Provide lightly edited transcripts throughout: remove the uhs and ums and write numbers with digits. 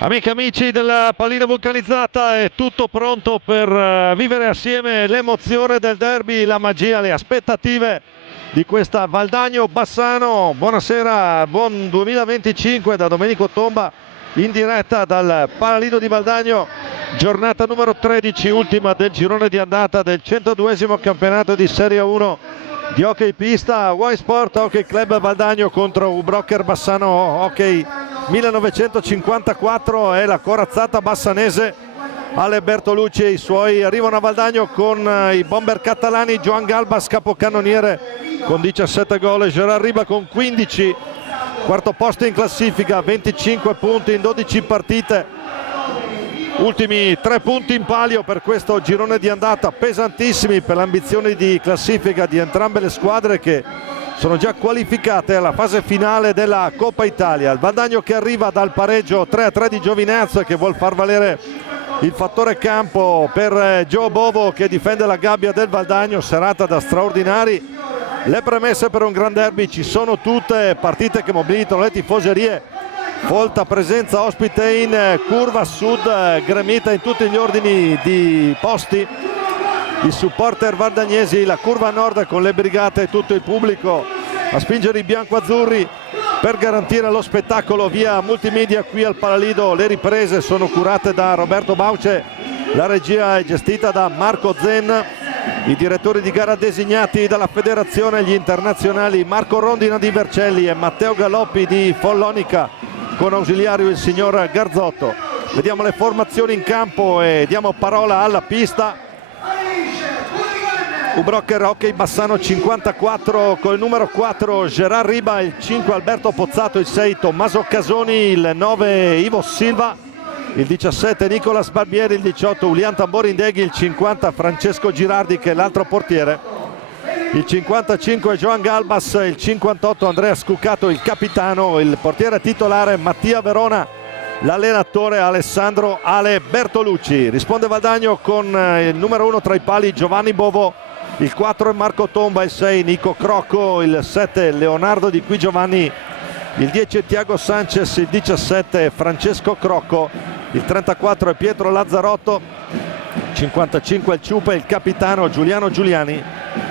Amiche e amici della pallina vulcanizzata, è tutto pronto per vivere assieme l'emozione del derby, la magia, le aspettative di questa Valdagno-Bassano. Buonasera, buon 2025 da Domenico Tomba in diretta dal Palalido di Valdagno, giornata numero 13, ultima del girone di andata del 102esimo campionato di Serie 1 di hockey pista. Y Sport Hockey Club Valdagno contro Ubrocker Bassano Hockey 1954 è la corazzata bassanese. Ale Bertolucci e i suoi arrivano a Valdagno con i bomber catalani. Joan Galbas capocannoniere con 17 gol, Gerard Riba con 15, quarto posto in classifica, 25 punti in 12 partite, ultimi 3 punti in palio per questo girone di andata, pesantissimi per le ambizioni di classifica di entrambe le squadre che sono già qualificate alla fase finale della Coppa Italia. Il Valdagno che arriva dal pareggio 3-3 di Giovinazzo e che vuol far valere il fattore campo per Joe Bovo che difende la gabbia del Valdagno. Serata da straordinari. Le premesse per un gran derby ci sono tutte, partite che mobilitano le tifoserie, folta presenza ospite in curva sud, gremita in tutti gli ordini di posti, i supporter vardagnesi, la curva nord con le brigate e tutto il pubblico a spingere i biancoazzurri per garantire lo spettacolo via multimedia qui al Palalido. Le riprese sono curate da Roberto Bauce, la regia è gestita da Marco Zen, i direttori di gara designati dalla federazione, gli internazionali Marco Rondina di Vercelli e Matteo Galoppi di Follonica, con ausiliario il signor Garzotto. Vediamo le formazioni in campo e diamo parola alla pista. Ubrocker Hockey Bassano 54 con il numero 4 Gerard Riba, il 5 Alberto Pozzato, il 6 Tommaso Casoni, il 9 Ivo Silva, il 17 Nicolas Barbieri, il 18 Ulian Tamborindeghi, il 50 Francesco Girardi che è l'altro portiere, il 55 Joan Galbas, il 58 Andrea Scuccato, il capitano, il portiere titolare Mattia Verona, l'allenatore Alessandro Ale Bertolucci. Risponde Valdagno con il numero 1 tra i pali Giovanni Bovo, il 4 è Marco Tomba, il 6 Nico Crocco, il 7 Leonardo Di Qui Giovanni, il 10 è Tiago Sanchez, il 17 è Francesco Crocco, il 34 è Pietro Lazzarotto, 55 è il Ciupa, il capitano Giuliano Giuliani,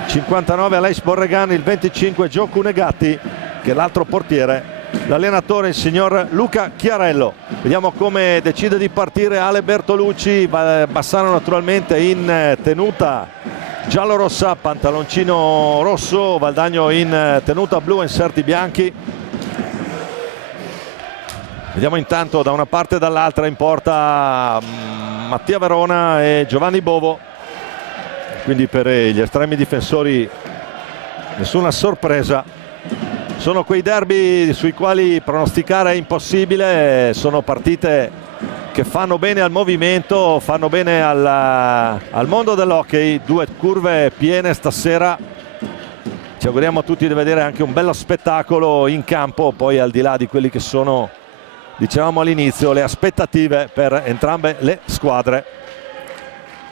59 Aleix Borregan, il 25 Gio Cunegatti che è l'altro portiere, l'allenatore il signor Luca Chiarello. Vediamo come decide di partire Ale Bertolucci. Bassano naturalmente in tenuta giallo-rossa, pantaloncino rosso, Valdagno in tenuta blu, inserti bianchi. Vediamo intanto da una parte e dall'altra in porta Mattia Verona e Giovanni Bovo, quindi per gli estremi difensori nessuna sorpresa. Sono quei derby sui quali pronosticare è impossibile, sono partite che fanno bene al movimento, fanno bene al mondo dell'hockey. Due curve piene stasera, ci auguriamo tutti di vedere anche un bello spettacolo in campo, poi al di là di quelli che sono, dicevamo all'inizio, le aspettative per entrambe le squadre.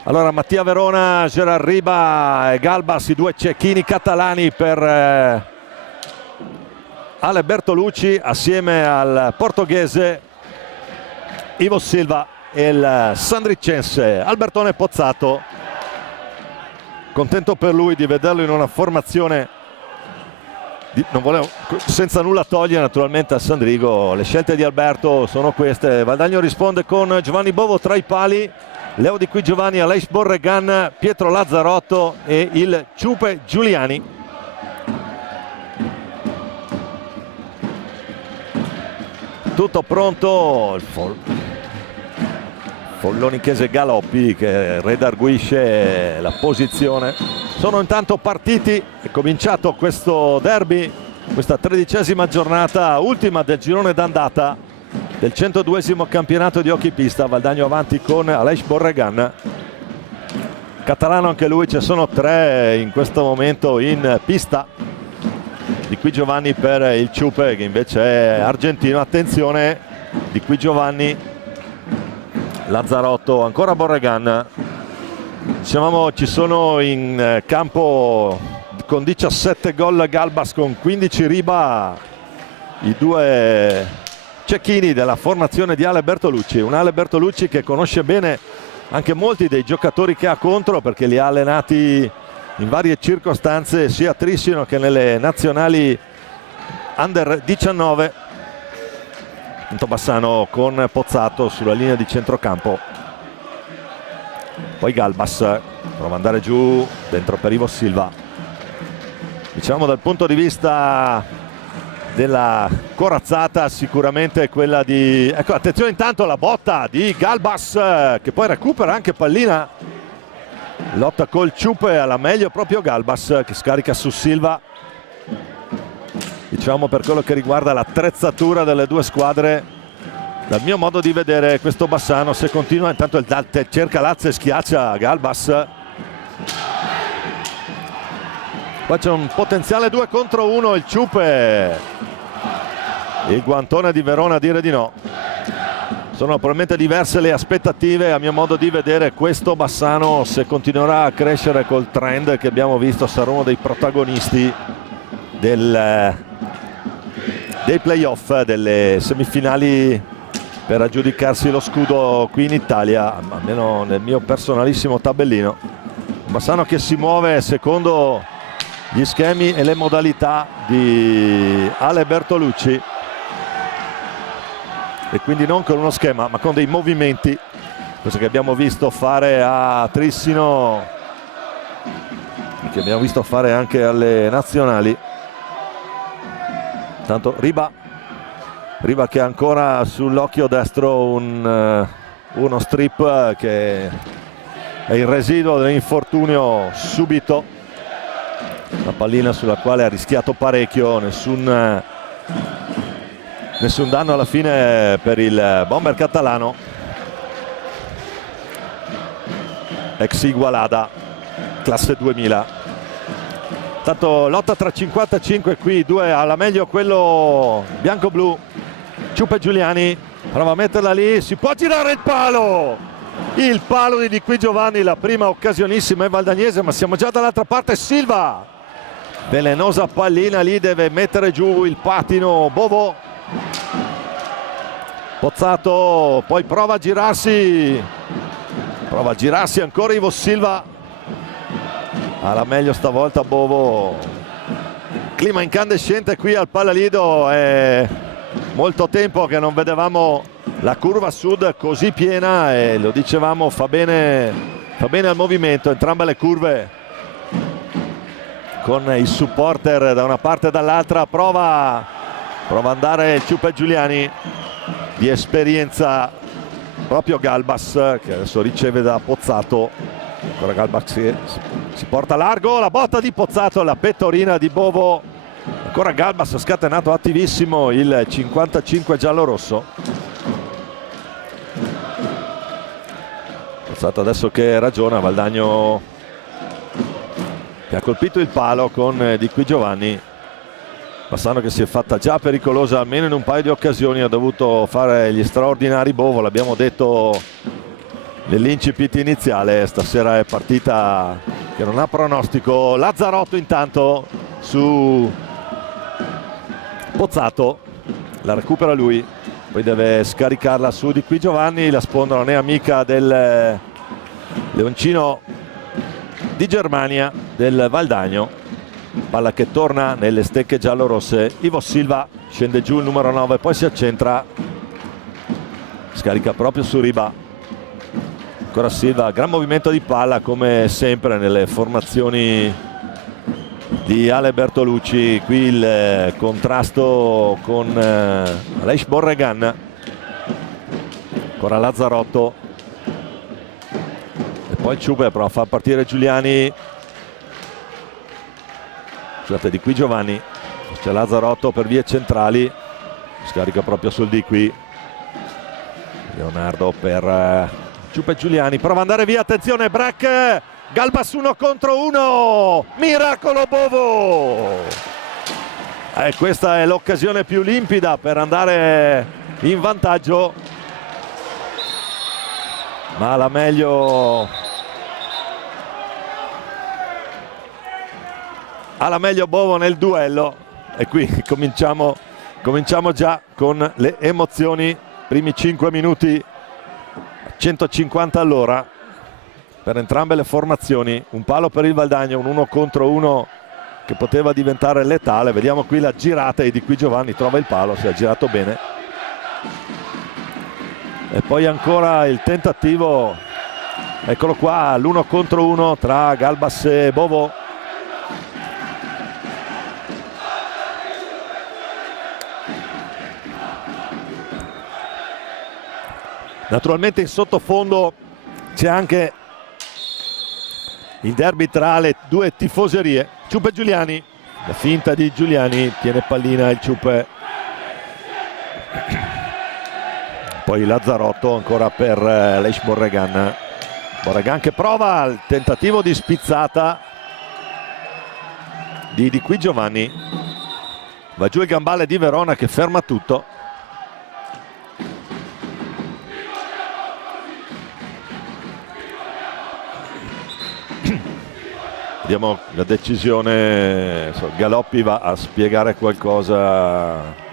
Allora Mattia Verona, Gerard Riba e Galbas, i due cecchini catalani per Ale Bertolucci, assieme al portoghese Ivo Silva e il sandricense Albertone Pozzato. Contento per lui di vederlo in una formazione senza nulla togliere naturalmente a Sandrigo. Le scelte di Alberto sono queste. Valdagno risponde con Giovanni Bovo tra i pali, Leo Di Qui Giovanni, Aleix Borregan, Pietro Lazzarotto e il Ciupe Giuliani. Tutto pronto, il follonichese Galoppi che redarguisce la posizione. Sono intanto partiti, è cominciato questo derby, questa 13ª giornata, ultima del girone d'andata del 102esimo campionato di hockey pista. Valdagno avanti con Aleix Borregan, catalano anche lui, ci sono 3 in questo momento in pista. Di Qui Giovanni per il Ciupe che invece è argentino. Attenzione, Di Qui Giovanni, Lazzarotto, ancora Borregan. Dicevamo ci sono in campo con 17 gol Galbas, con 15 Riba, i due cecchini della formazione di Ale Bertolucci, un Ale Bertolucci che conosce bene anche molti dei giocatori che ha contro, perché li ha allenati in varie circostanze sia a Trissino che nelle nazionali under 19. Bassano con Pozzato sulla linea di centrocampo, poi Galbas prova ad andare giù, dentro per Ivo Silva. Diciamo dal punto di vista della corazzata sicuramente quella di, ecco, attenzione intanto alla botta di Galbas che poi recupera anche pallina, lotta col Ciupe, alla meglio proprio Galbas che scarica su Silva. Diciamo per quello che riguarda l'attrezzatura delle due squadre, dal mio modo di vedere questo Bassano, se continua, intanto cerca Lazza e schiaccia Galbas. Qua c'è un potenziale 2 contro 1, il Ciupe, il guantone di Verona a dire di no. Sono probabilmente diverse le aspettative, a mio modo di vedere questo Bassano, se continuerà a crescere col trend che abbiamo visto, sarà uno dei protagonisti dei playoff, delle semifinali per aggiudicarsi lo scudo qui in Italia, almeno nel mio personalissimo tabellino. Bassano che si muove secondo gli schemi e le modalità di Ale Bertolucci, e quindi non con uno schema ma con dei movimenti, questo che abbiamo visto fare a Trissino, che abbiamo visto fare anche alle nazionali. Tanto Riba che ha ancora sull'occhio destro uno strip che è il residuo dell'infortunio subito, una pallina sulla quale ha rischiato parecchio, nessun danno alla fine per il bomber catalano, ex Igualada classe 2000. Tanto lotta tra 55 qui, due alla meglio quello bianco-blu, Ciupe Giuliani prova a metterla lì, si può girare il palo di Qui Giovanni, la prima occasionissima è valdagnese, ma siamo già dall'altra parte. Silva, velenosa pallina lì, deve mettere giù il patino Bovo. Pozzato poi prova a girarsi ancora Ivo Silva, alla meglio stavolta Bovo. Clima incandescente qui al Pallalido, è molto tempo che non vedevamo la curva sud così piena, e lo dicevamo, fa bene al movimento, entrambe le curve con i supporter da una parte e dall'altra. Prova ad andare il Ciupe Giuliani, di esperienza proprio Galbas, che adesso riceve da Pozzato. Ancora Galbas si porta largo, la botta di Pozzato, la pettorina di Bovo. Ancora Galbas scatenato, attivissimo il 55 giallo-rosso. Pozzato adesso che ragiona, Valdagno che ha colpito il palo con Di Qui Giovanni. Bassano che si è fatta già pericolosa almeno in un paio di occasioni, ha dovuto fare gli straordinari Bovo, l'abbiamo detto nell'incipit iniziale. Stasera è partita che non ha pronostico. Lazzarotto intanto su Pozzato, la recupera lui, poi deve scaricarla su Di Qui Giovanni. La sponda non è amica del leoncino di Germania, del Valdagno. Palla che torna nelle stecche giallo-rosse. Ivo Silva scende giù, il numero 9, poi si accentra, scarica proprio su Riba. Ancora Silva, gran movimento di palla come sempre nelle formazioni di Ale Bertolucci. Qui il contrasto con Aleix Borregan. Ancora Lazzarotto e poi Ciupe prova a far partire Giuliani. Scusate, Di Qui Giovanni, c'è Lazzarotto per vie centrali, scarica proprio sul Di Qui. Leonardo per Ciupe Giuliani, prova ad andare via, attenzione, break, Galbas 1 contro 1, miracolo Bovo. Questa è l'occasione più limpida per andare in vantaggio, ma la meglio Bovo nel duello, e qui cominciamo Cominciamo già con le emozioni, primi 5 minuti, 150 all'ora per entrambe le formazioni, un palo per il Valdagno, un 1 contro 1 che poteva diventare letale. Vediamo qui la girata e di qui Giovanni trova il palo, si è girato bene. E poi ancora il tentativo, eccolo qua, l'1 contro 1 tra Galbas e Bovo. Naturalmente in sottofondo c'è anche il derby tra le due tifoserie. Ciupe Giuliani, la finta di Giuliani, tiene pallina il Ciupe. Poi Lazzarotto ancora per Leish Borregan. Borregan che prova il tentativo di spizzata di qui Giovanni. Va giù il gambale di Verona che ferma tutto. Vediamo la decisione, Galoppi va a spiegare qualcosa.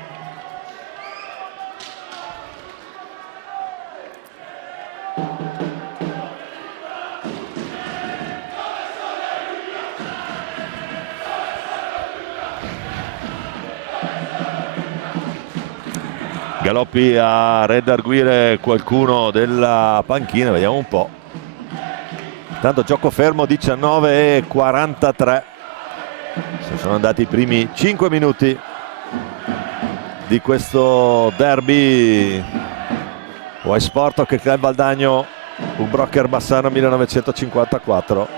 Galoppi a redarguire qualcuno della panchina, vediamo un po'. Tanto gioco fermo, 19:43. Sono andati i primi 5 minuti di questo derby White Sport che Club Valdagno, un Brocker Bassano 1954.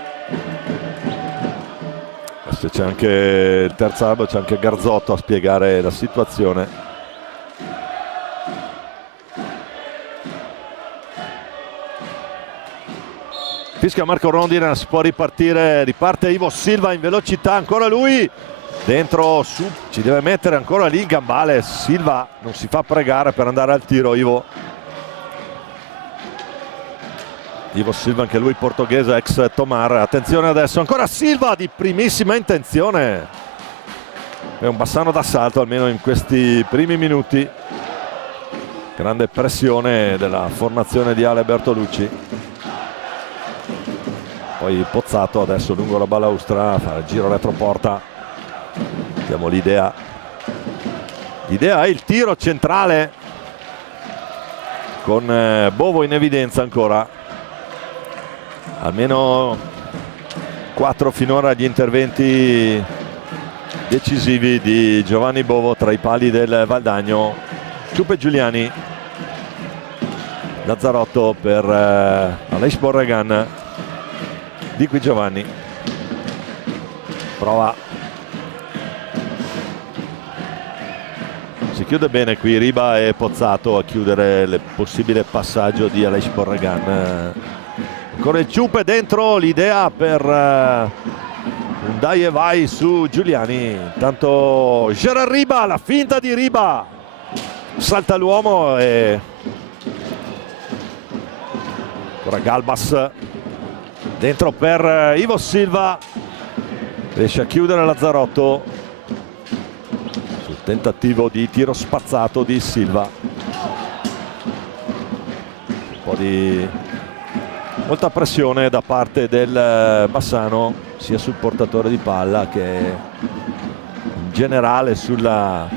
Adesso c'è anche il terzo albo, c'è anche Garzotto a spiegare la situazione. Fischia Marco Rondina, si può ripartire, riparte Ivo Silva in velocità, ancora lui dentro, su, ci deve mettere ancora lì il gambale. Silva non si fa pregare per andare al tiro. Ivo Silva, anche lui portoghese, ex Tomar. Attenzione adesso, ancora Silva di primissima intenzione. È un Bassano d'assalto almeno in questi primi minuti. Grande pressione della formazione di Ale Bertolucci. Poi Pozzato adesso lungo la balaustra, fa il giro retroporta. Vediamo l'idea. L'idea è il tiro centrale con Bovo in evidenza ancora. Almeno 4 finora gli interventi decisivi di Giovanni Bovo tra i pali del Valdagno. Ciupe Giuliani. Lazzarotto per Leish Borregan. Di qui Giovanni prova, si chiude bene qui Riba e Pozzato a chiudere il possibile passaggio di Leish Borregan. Ancora il Ciupe dentro, l'idea per un dai e vai su Giuliani. Intanto Gerard Riba, la finta di Riba, salta l'uomo e ancora Galbas dentro per Ivo Silva, riesce a chiudere Lazzarotto sul tentativo di tiro spazzato di Silva. Un po' di molta pressione da parte del Bassano sia sul portatore di palla che in generale sulla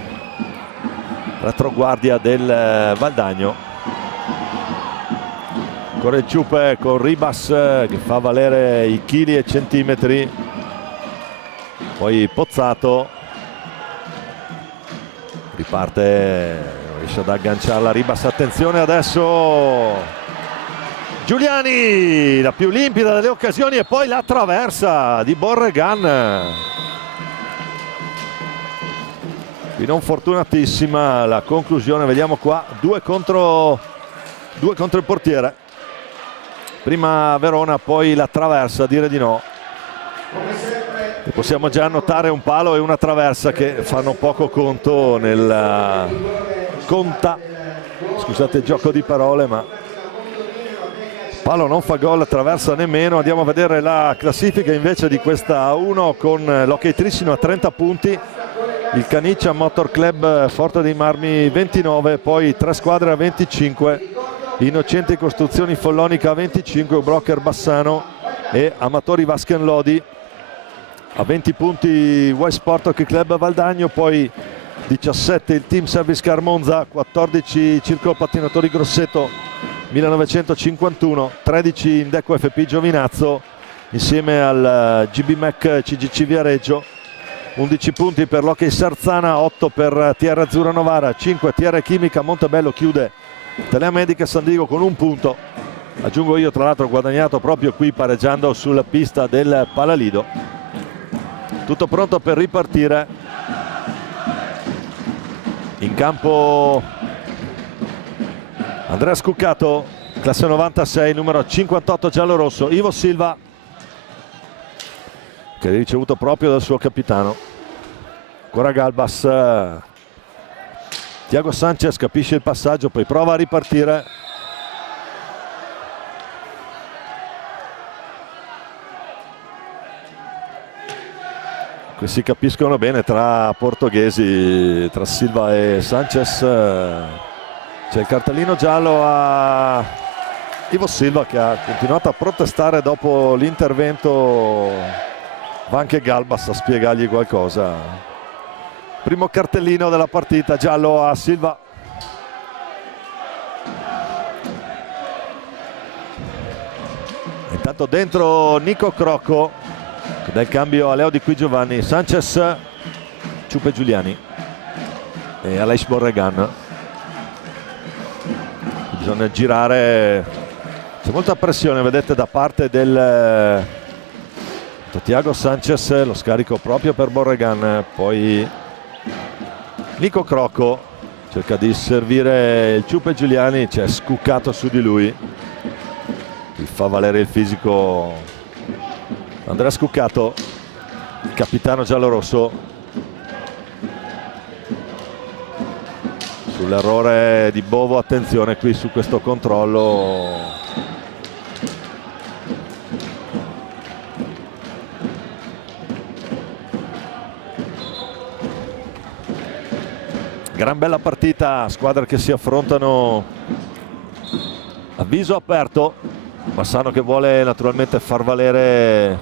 retroguardia del Valdagno. Ancora il Ciupe con Ribas che fa valere i chili e centimetri. Poi Pozzato riparte, riesce ad agganciarla Ribas. Attenzione adesso Giuliani, la più limpida delle occasioni, e poi la traversa di Borregan. Qui non fortunatissima la conclusione, vediamo qua 2 contro il portiere. Prima Verona, poi la traversa, dire di no. E possiamo già notare un palo e una traversa che fanno poco conto nel scusate il gioco di parole, ma palo non fa gol, traversa nemmeno. Andiamo a vedere la classifica invece di questa A1 con l'Hockey Trissino a 30 punti, il Caniccia Motor Club Forte dei Marmi 29, poi Tre Squadre a 25, Innocenti Costruzioni Follonica a 25, Broker Bassano e Amatori Vasken Lodi. A 20 punti West Sport Hockey Club Valdagno, poi 17 il Team Service Car Monza, 14 Circolo Pattinatori Grosseto 1951, 13 Indeco FP Giovinazzo insieme al GB Mac CGC Viareggio, 11 punti per l'Hockey Sarzana, 8 per TR Azzurra Novara, 5 TR Chimica Montebello, chiude Telea Medica San Diego con un punto. Aggiungo io, tra l'altro, guadagnato proprio qui pareggiando sulla pista del Palalido. Tutto pronto per ripartire. In campo Andrea Scuccato, classe 96, numero 58 giallorosso. Ivo Silva, che è ricevuto proprio dal suo capitano. Ancora Galbas. Thiago Sanchez capisce il passaggio, poi prova a ripartire. Qui si capiscono bene tra portoghesi, tra Silva e Sanchez. C'è il cartellino giallo a Ivo Silva, che ha continuato a protestare dopo l'intervento. Va anche Galbas a spiegargli qualcosa. Primo cartellino della partita, giallo a Silva. Intanto dentro Nico Crocco, che dà il cambio a Leo Di Qui Giovanni. Sanchez, Ciupe Giuliani e Aleix Borregan. Bisogna girare, c'è molta pressione, vedete, da parte del Thiago Sanchez. Lo scarico proprio per Borregan, poi Nico Crocco cerca di servire il Ciupe Giuliani, c'è Scuccato su di lui, il fa valere il fisico Andrea Scuccato, il capitano giallorosso. Sull'errore di Bovo, attenzione qui su questo controllo. Gran bella partita, squadre che si affrontano a viso aperto. Bassano che vuole naturalmente far valere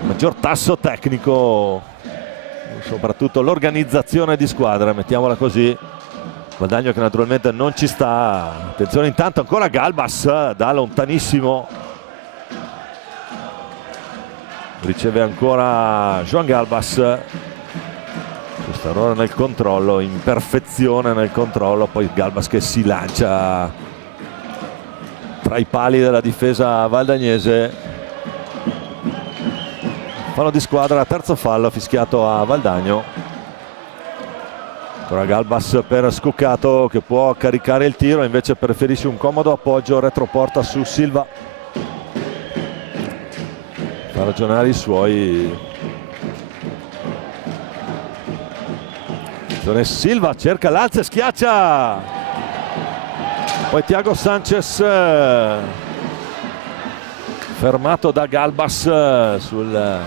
il maggior tasso tecnico, soprattutto l'organizzazione di squadra, mettiamola così. Valdagno che naturalmente non ci sta. Attenzione intanto ancora Galbas da lontanissimo. Riceve ancora Joan Galbas. Questo errore nel controllo, imperfezione nel controllo, poi Galbas che si lancia tra i pali della difesa valdagnese. Fallo di squadra, terzo fallo fischiato a Valdagno. Ora Galbas per Scuccato, che può caricare il tiro, invece preferisce un comodo appoggio, retroporta su Silva. Fa ragionare i suoi. Silva cerca l'alza e schiaccia. Poi Thiago Sanchez fermato da Galbas sul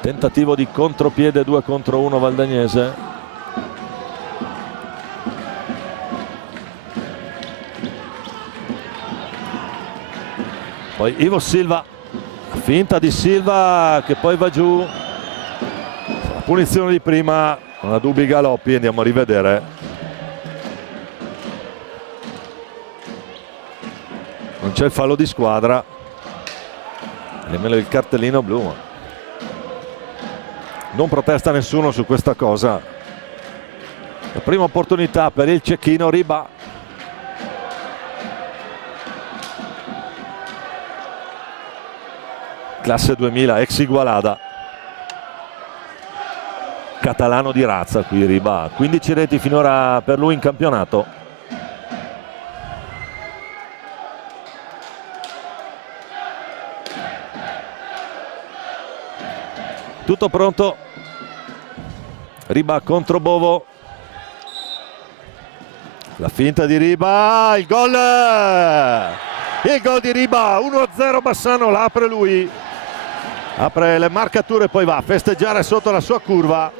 tentativo di contropiede 2 contro 1 valdagnese. Poi Ivo Silva, finta di Silva che poi va giù. La punizione di prima, non ha dubbi Galoppi, andiamo a rivedere. Non c'è il fallo di squadra, nemmeno il cartellino blu, ma non protesta nessuno su questa cosa. La prima opportunità per il cecchino Riba. Classe 2000, ex Igualada. Catalano di razza qui Riba, 15 reti finora per lui in campionato. Tutto pronto. Riba contro Bovo. La finta di Riba, il gol! Il gol di Riba, 1-0 Bassano, la apre lui. Apre le marcature e poi va a festeggiare sotto la sua curva.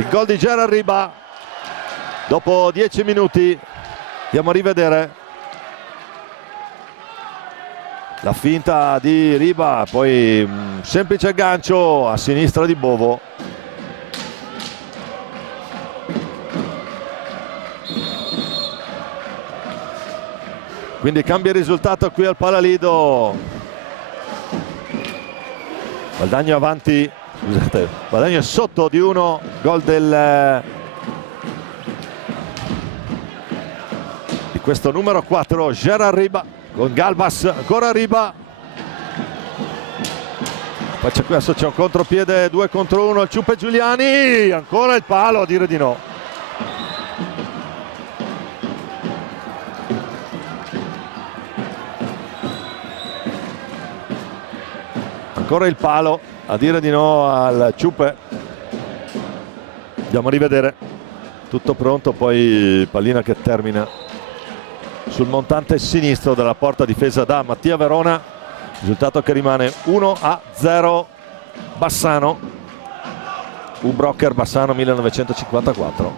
il gol di Gerard Riba dopo 10 minuti. Andiamo a rivedere la finta di Riba, poi un semplice aggancio a sinistra di Bovo. Quindi cambia il risultato qui al Palalido. Valdagno avanti, scusate, Valdagno è sotto di 1, gol di questo numero 4, Gerard Riba, con Galbas, ancora Riba. Poi c'è un contropiede 2 contro 1, il Ciuppe Giuliani, ancora il palo a dire di no. Ancora il palo a dire di no al Ciuppe. Andiamo a rivedere. Tutto pronto, poi pallina che termina sul montante sinistro della porta difesa da Mattia Verona. Risultato che rimane 1-0 Bassano. U-Brocker Bassano 1954.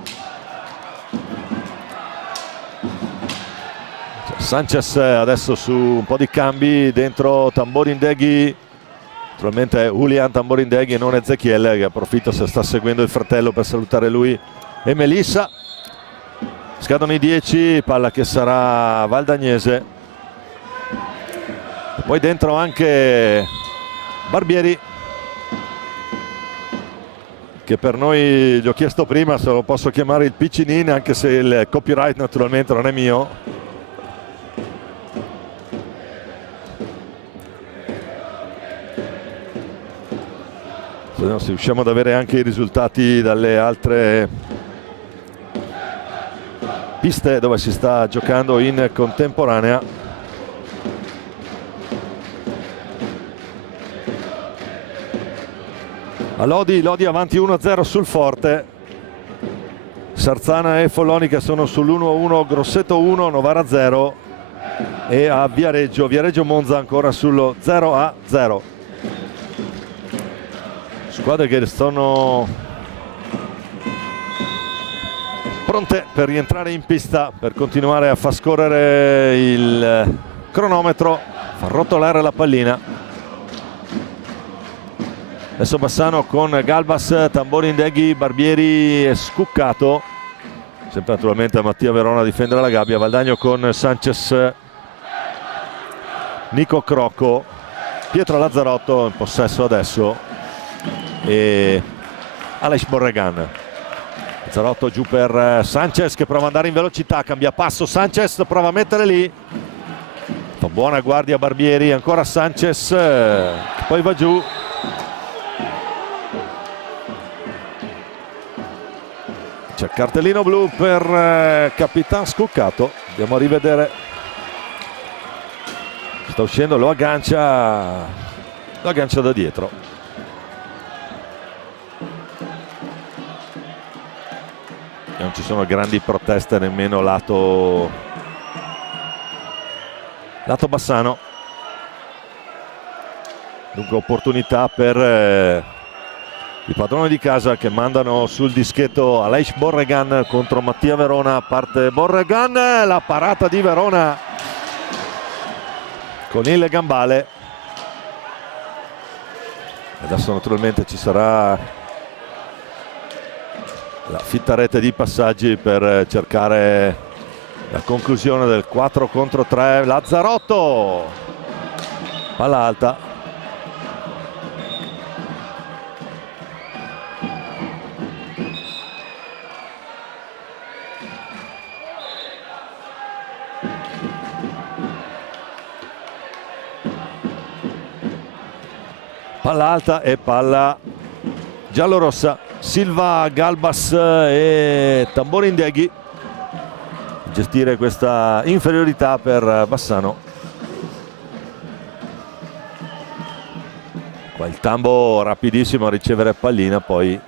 Sanchez adesso su un po' di cambi dentro Tamborindeghi. Naturalmente Julian Tamborindeghi e non Ezechiel, che approfitto se sta seguendo il fratello per salutare lui e Melissa. Scadono i 10, palla che sarà valdagnese. E poi dentro anche Barbieri, che per noi, gli ho chiesto prima se lo posso chiamare il Piccinin, anche se il copyright naturalmente non è mio. Se riusciamo ad avere anche i risultati dalle altre piste dove si sta giocando in contemporanea. A Lodi avanti 1-0 sul Forte. Sarzana e Follonica sono sull'1-1, Grosseto 1, Novara 0, e a Viareggio Monza ancora sullo 0-0. Squadre che sono pronte per rientrare in pista, per continuare a far scorrere il cronometro, far rotolare la pallina. Adesso Bassano con Galbas, Tamborindeghi, Barbieri e Scuccato. Sempre naturalmente Mattia Verona a difendere la gabbia. Valdagno con Sanchez, Nico Crocco, Pietro Lazzarotto in possesso adesso e Aleix Borregan. Lazzarotto giù per Sanchez che prova ad andare in velocità, cambia passo, Sanchez prova a mettere lì, fa buona guardia Barbieri, ancora Sanchez che poi va giù. C'è cartellino blu per Capitan Scuccato. Andiamo a rivedere. Sta uscendo, lo aggancia da dietro. E non ci sono grandi proteste nemmeno lato Bassano. Dunque opportunità per i padroni di casa che mandano sul dischetto Aleix Borregan contro Mattia Verona. Parte Borregan, la parata di Verona con il gambale. Adesso naturalmente ci sarà la fitta rete di passaggi per cercare la conclusione del 4 contro 3. Lazzarotto, palla alta. Palla alta e palla giallorossa. Silva, Galbas e Tamborindeghi gestire questa inferiorità per Bassano. Qua il Tambo rapidissimo a ricevere pallina, poi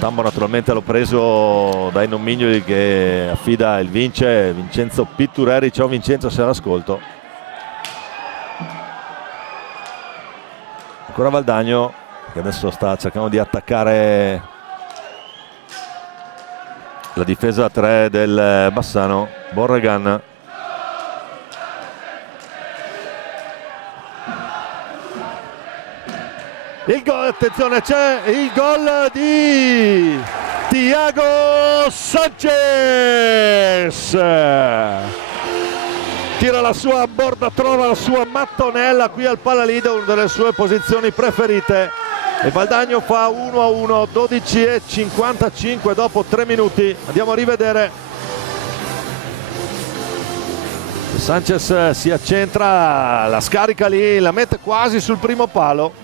Tambo naturalmente l'ho preso dai nomignoli che affida il Vincenzo Pittureri. Ciao Vincenzo, se l'ascolto. Ancora Valdagno, che adesso sta cercando di attaccare la difesa 3 del Bassano. Borregan, il gol, attenzione, c'è il gol di Thiago Sanchez, tira la sua borda, trova la sua mattonella qui al Palalido, una delle sue posizioni preferite, e Valdagno fa 1-1, 12:55 dopo 3 minuti. Andiamo a rivedere. Sanchez si accentra, la scarica lì, la mette quasi sul primo palo.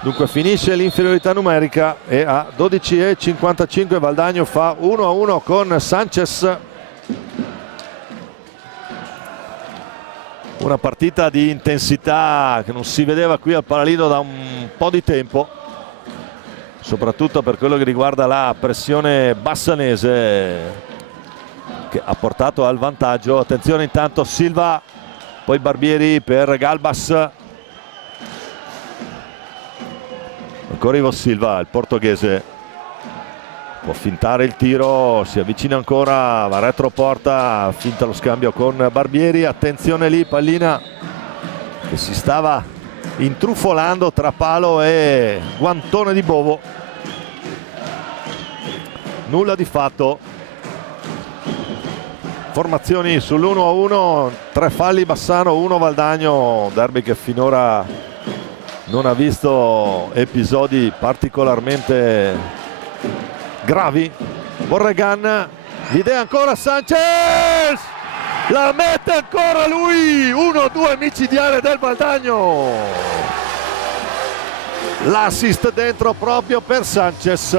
Dunque finisce l'inferiorità numerica e a 12:55 Valdagno fa 1-1 con Sanchez. Una partita di intensità che non si vedeva qui al Palalido da un po' di tempo, soprattutto per quello che riguarda la pressione bassanese, che ha portato al vantaggio. Attenzione intanto Silva, poi Barbieri per Galbas. Ancora Ivo Silva, il portoghese, può fintare il tiro, si avvicina ancora, va retroporta, finta lo scambio con Barbieri. Attenzione lì, pallina che si stava intrufolando tra palo e guantone di Bovo. Nulla di fatto. Formazioni sull'1-1, 3 falli Bassano, 1 Valdagno. Derby che finora non ha visto episodi particolarmente gravi. Borregan, l'idea ancora Sanchez, la mette ancora lui, 1-2 micidiale del Valdagno. L'assist dentro proprio per Sanchez.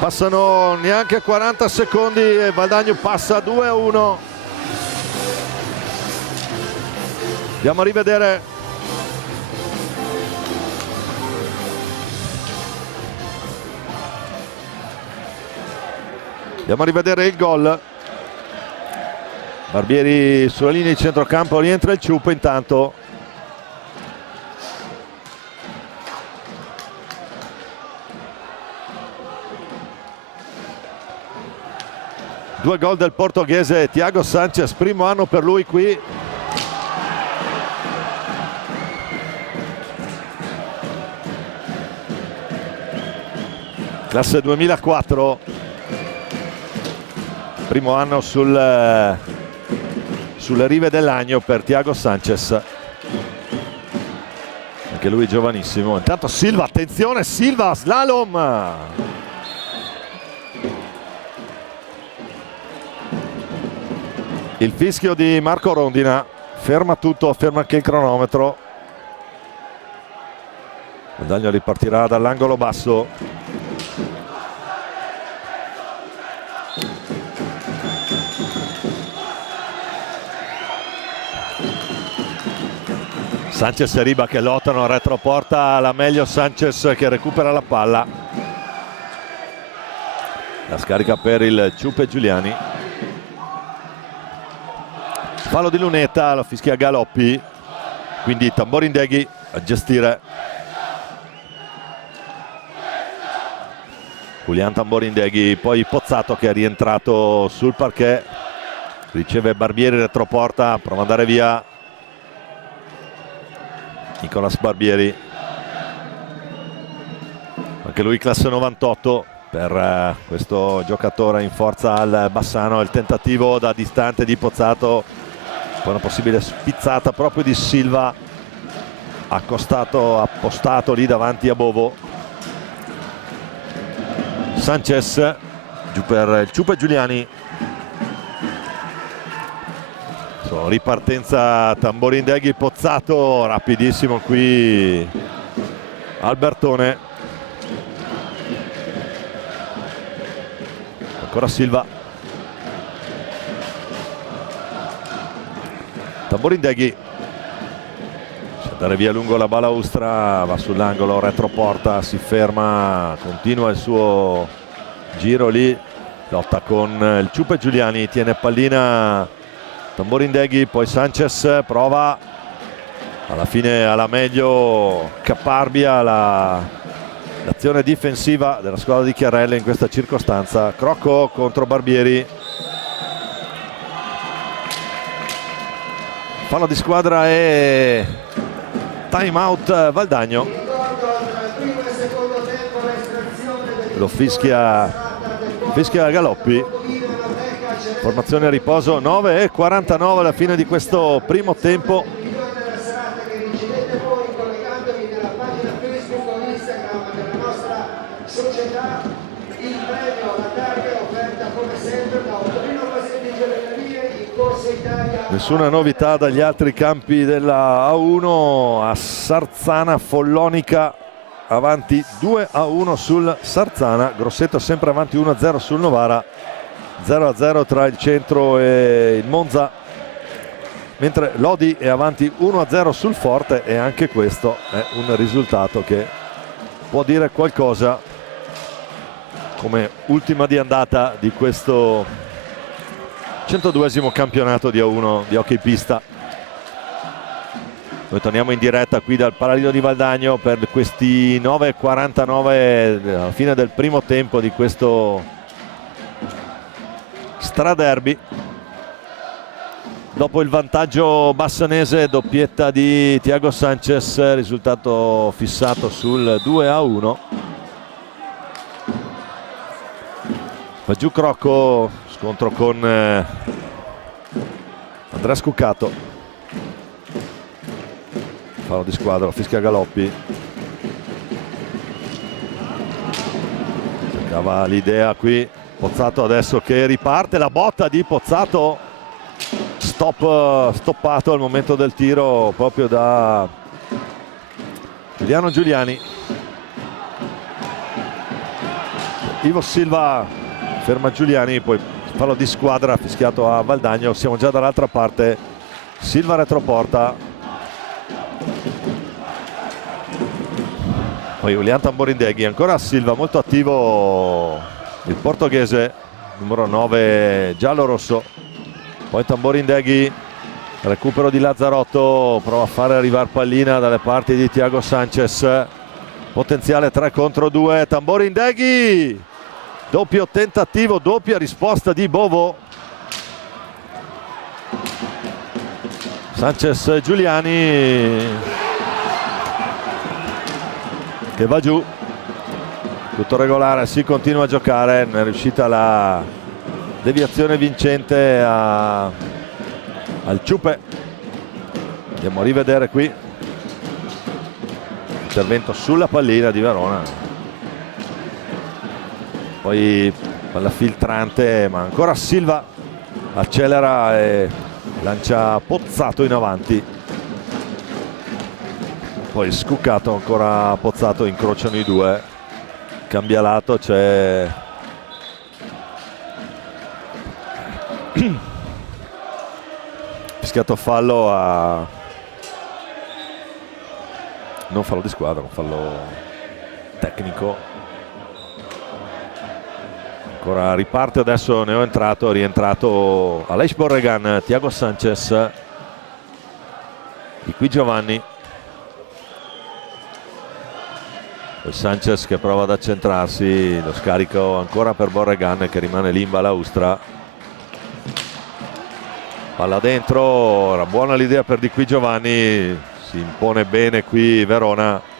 Passano neanche 40 secondi e Valdagno passa 2-1. Andiamo a rivedere. Andiamo a rivedere il gol. Barbieri sulla linea di centrocampo, rientra il Ciupo intanto. Due gol del portoghese Thiago Sanchez, primo anno per lui qui. Classe 2004. Primo anno sulle rive dell'Agno per Thiago Sanchez, anche lui giovanissimo. Intanto Silva, attenzione Silva, slalom. Il fischio di Marco Rondina, ferma tutto, ferma anche il cronometro. Valdagno ripartirà dall'angolo basso. Sanchez e Riba che lottano a retroporta, la meglio Sanchez che recupera la palla. La scarica per il Ciupe Giuliani. Fallo di Lunetta, lo fischia Galoppi, quindi Tamborindeghi a gestire. Julian Tamborindeghi, poi Pozzato che è rientrato sul parquet, riceve Barbieri, retroporta, prova ad andare via Nicolas Barbieri, anche lui classe 98 per questo giocatore in forza al Bassano. Il tentativo da distante di Pozzato, poi una possibile spizzata proprio di Silva, appostato lì davanti a Bovo. Sanchez giù per il Ciupe Giuliani. Ripartenza Tamborindeghi, Pozzato, rapidissimo qui Albertone. Ancora Silva. Tamborindeghi, andare via lungo la balaustra, va sull'angolo, retroporta, si ferma, continua il suo giro lì, lotta con il Ciupe Giuliani, tiene pallina Tamborindeghi, poi Sanchez prova alla fine alla meglio Caparbia l'azione difensiva della squadra di Chiarelle in questa circostanza. Crocco contro Barbieri, fallo di squadra e time out Valdagno. Lo fischia Galoppi. Formazione a riposo, 9:49 alla fine di questo primo tempo. Nessuna novità dagli altri campi della A1. A Sarzana Follonica avanti 2-1 sul Sarzana, Grosseto sempre avanti 1-0 sul Novara, 0-0 tra il Centro e il Monza, mentre Lodi è avanti 1-0 sul Forte, e anche questo è un risultato che può dire qualcosa come ultima di andata di questo 102esimo campionato di A1 di hockey pista. Noi torniamo in diretta qui dal Palalido di Valdagno per questi 9:49 alla fine del primo tempo di questo Straderby. Dopo il vantaggio bassanese, doppietta di Thiago Sanchez, risultato fissato sul 2-1. Va giù Crocco, scontro con Andrea Scuccato. Fallo di squadra, fischia Galoppi. Cercava l'idea qui Pozzato, adesso che riparte la botta di Pozzato, stoppato al momento del tiro proprio da Giuliano Giuliani. Ivo Silva ferma Giuliani, poi fallo di squadra fischiato a Valdagno. Siamo già dall'altra parte, Silva retroporta, poi Julian Tamborindeghi, ancora Silva, molto attivo il portoghese numero 9 giallo-rosso. Poi Tamborindeghi, recupero di Lazzarotto, prova a fare arrivare pallina dalle parti di Thiago Sanchez, potenziale 3 contro 2. Tamborindeghi, doppio tentativo, doppia risposta di Bovo. Sanchez Giuliani che va giù, tutto regolare, si continua a giocare, non è riuscita la deviazione vincente al Ciupe. Andiamo a rivedere qui intervento sulla pallina di Verona, poi palla filtrante, ma ancora Silva accelera e lancia Pozzato in avanti, poi Scuccato, ancora Pozzato, incrociano i due, cambia lato, c'è fischiato fallo a non fallo di squadra, un fallo tecnico. Ancora riparte adesso, rientrato Aleix Borregan, Thiago Sanchez, di qui Giovanni, poi Sanchez che prova ad accentrarsi, lo scarico ancora per Borregan che rimane lì in balaustra, palla dentro, era buona l'idea per di qui Giovanni, si impone bene qui Verona.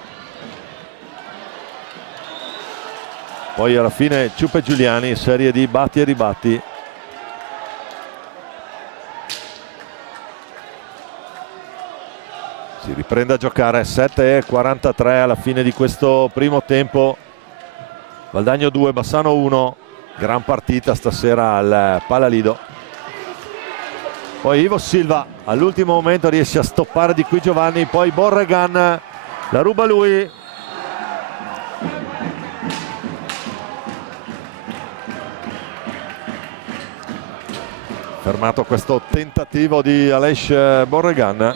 Poi alla fine Ciupe Giuliani, serie di batti e ribatti. Si riprende a giocare, 7:43 alla fine di questo primo tempo. Valdagno 2, Bassano 1. Gran partita stasera al Palalido. Poi Ivo Silva all'ultimo momento riesce a stoppare di qui Giovanni, poi Borregan la ruba lui. Fermato questo tentativo di Aleix Borregan.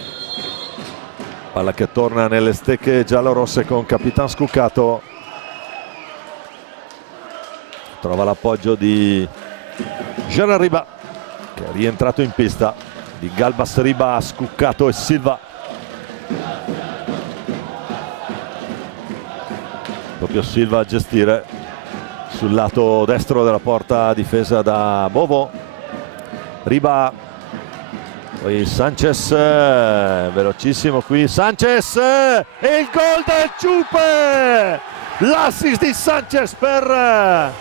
Palla che torna nelle stecche giallorosse con Capitan Scuccato. Trova l'appoggio di Gerard Riba, che è rientrato in pista, di Galbas, Riba, Scuccato e Silva. Proprio Silva a gestire sul lato destro della porta difesa da Bovo. Riba, poi Sanchez, velocissimo qui Sanchez, e il gol del Ciupe, l'assist di Sanchez per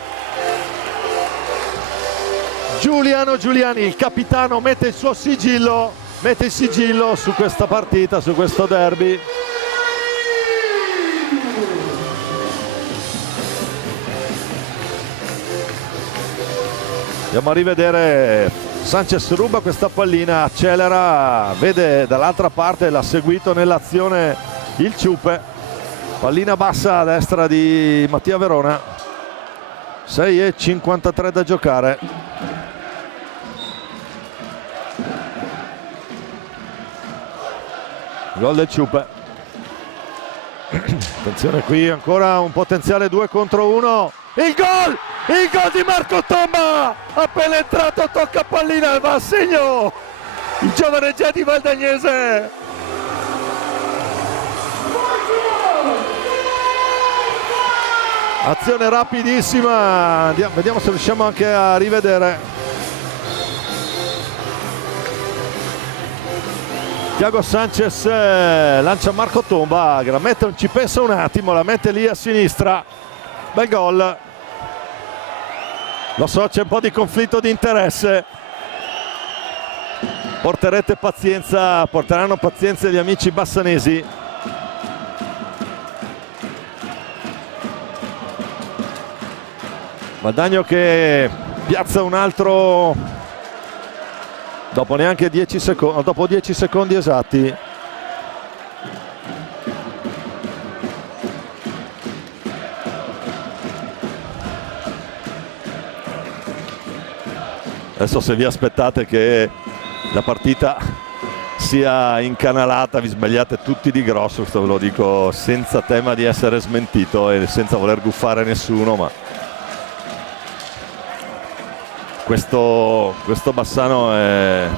Giuliano Giuliani, il capitano mette il suo sigillo, mette il sigillo su questa partita, su questo derby. Andiamo a rivedere, Sanchez ruba questa pallina, accelera, vede dall'altra parte, l'ha seguito nell'azione il Ciupe, pallina bassa a destra di Mattia Verona, 6:53 da giocare. Gol del Ciupe. Attenzione qui, ancora un potenziale 2 contro 1. Il gol di Marco Tomba, appena entrato tocca pallina e va a segno il giovane Gianni Valdagnese. Azione rapidissima, vediamo se riusciamo anche a rivedere. Thiago Sanchez lancia Marco Tomba, che la mette, non ci pensa un attimo, la mette lì a sinistra. Bel gol. Lo so, c'è un po' di conflitto di interesse. Porteranno pazienza gli amici bassanesi. Valdagno che piazza un altro dopo neanche 10 secondi, dopo 10 secondi esatti. Adesso se vi aspettate che la partita sia incanalata, vi sbagliate tutti di grosso, questo ve lo dico senza tema di essere smentito e senza voler guffare nessuno, ma questo Bassano è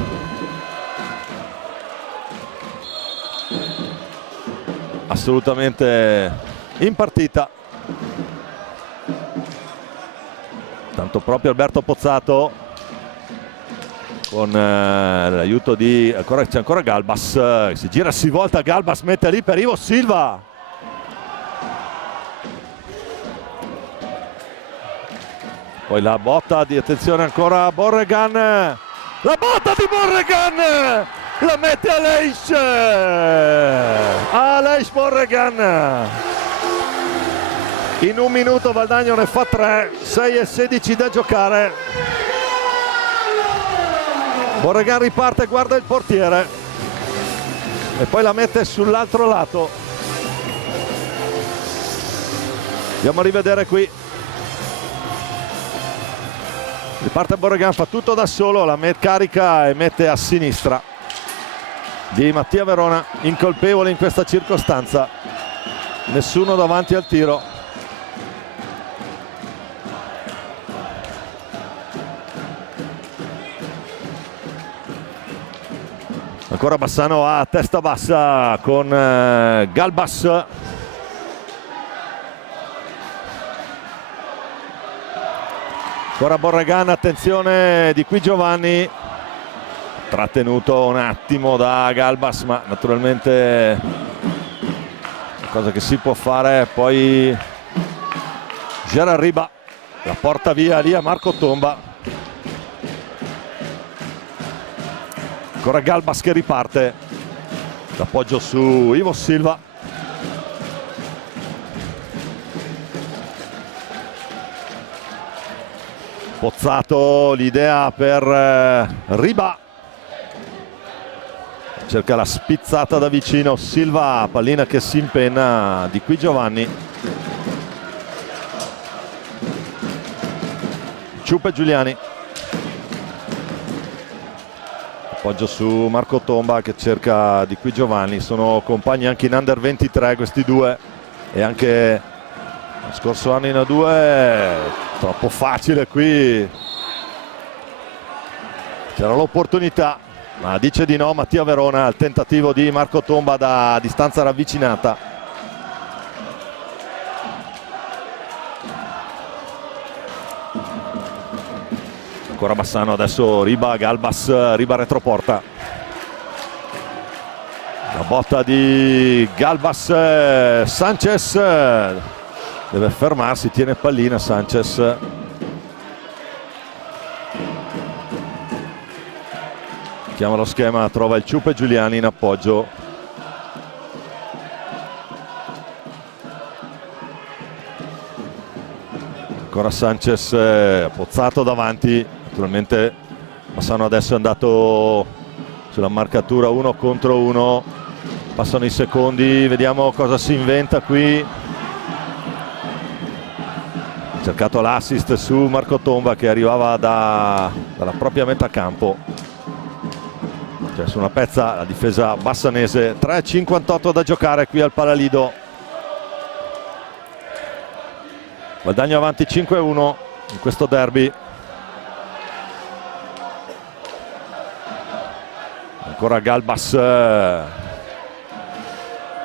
assolutamente in partita. Tanto proprio Alberto Pozzato con l'aiuto di c'è ancora Galbas, si gira, si volta, Galbas mette lì per Ivo Silva. Poi la botta di, attenzione ancora Borregan, la botta di Borregan, la mette Aleix Borregan. In un minuto Valdagno ne fa 3, 6:16 da giocare. Borregan riparte, guarda il portiere e poi la mette sull'altro lato. Andiamo a rivedere qui. Riparte Borregan, fa tutto da solo, la carica e mette a sinistra di Mattia Verona, incolpevole in questa circostanza, nessuno davanti al tiro. Ancora Bassano a testa bassa con Galbas. Ancora Borregan, attenzione di qui Giovanni, trattenuto un attimo da Galbas, ma naturalmente una cosa che si può fare. Poi Gerard Riba la porta via lì a Marco Tomba. Ancora Galbas che riparte, l'appoggio su Ivo Silva. Pozzato, l'idea per Riba, cerca la spizzata da vicino Silva, pallina che si impenna di qui Giovanni. Ciupe Giuliani, appoggio su Marco Tomba che cerca di qui Giovanni, sono compagni anche in Under 23 questi due, e anche lo scorso anno in A2, troppo facile qui, c'era l'opportunità ma dice di no Mattia Verona al tentativo di Marco Tomba da distanza ravvicinata. Ancora Bassano, adesso Riba, Galbas, Riba retroporta. La botta di Galbas, Sanchez deve fermarsi, tiene pallina Sanchez. Chiama lo schema, trova il Ciupe Giuliani in appoggio. Ancora Sanchez, Pozzato davanti. Naturalmente Bassano adesso è andato sulla marcatura 1 contro 1. Passano i secondi, vediamo cosa si inventa qui. Ha cercato l'assist su Marco Tomba che arrivava dalla propria metà campo. Cioè su una pezza la difesa bassanese. 3:58 da giocare qui al Palalido. Valdagno avanti 5-1 in questo derby. Ancora Galbas,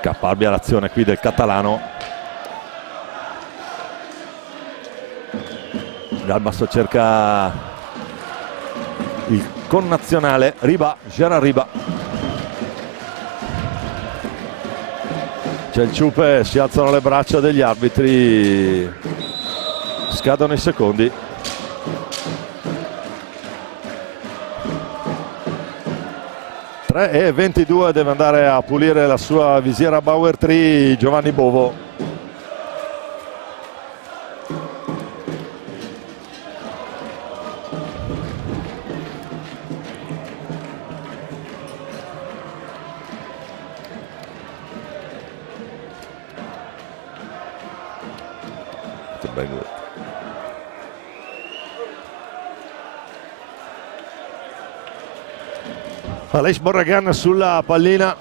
caparbia l'azione qui del catalano. Galbas cerca il connazionale Riba, Gerard Riba. C'è il Ciupe, si alzano le braccia degli arbitri, scadono i secondi. E 22 deve andare a pulire la sua visiera Bauer Tree Giovanni Bovo. Aleix Borragan sulla pallina,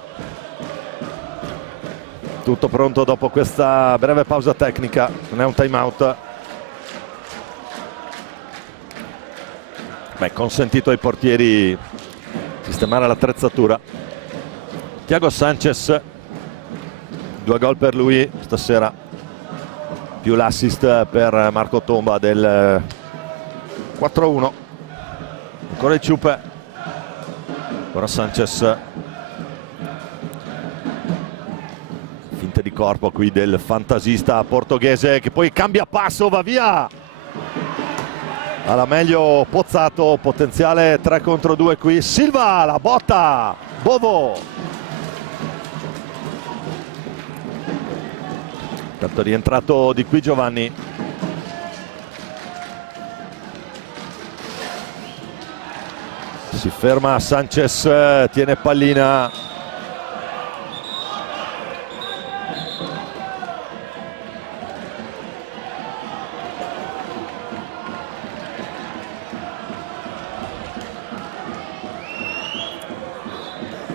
tutto pronto dopo questa breve pausa tecnica, non è un time out. Beh, consentito ai portieri sistemare l'attrezzatura. Thiago Sanchez, 2 gol per lui stasera, più l'assist per Marco Tomba del 4-1. Ancora il Ciupe. Ora Sanchez, finte di corpo qui del fantasista portoghese che poi cambia passo, va via. Alla meglio Pozzato, potenziale 3 contro 2 qui. Silva, la botta, Bovo. Tanto rientrato di qui Giovanni. Si ferma Sanchez, tiene pallina.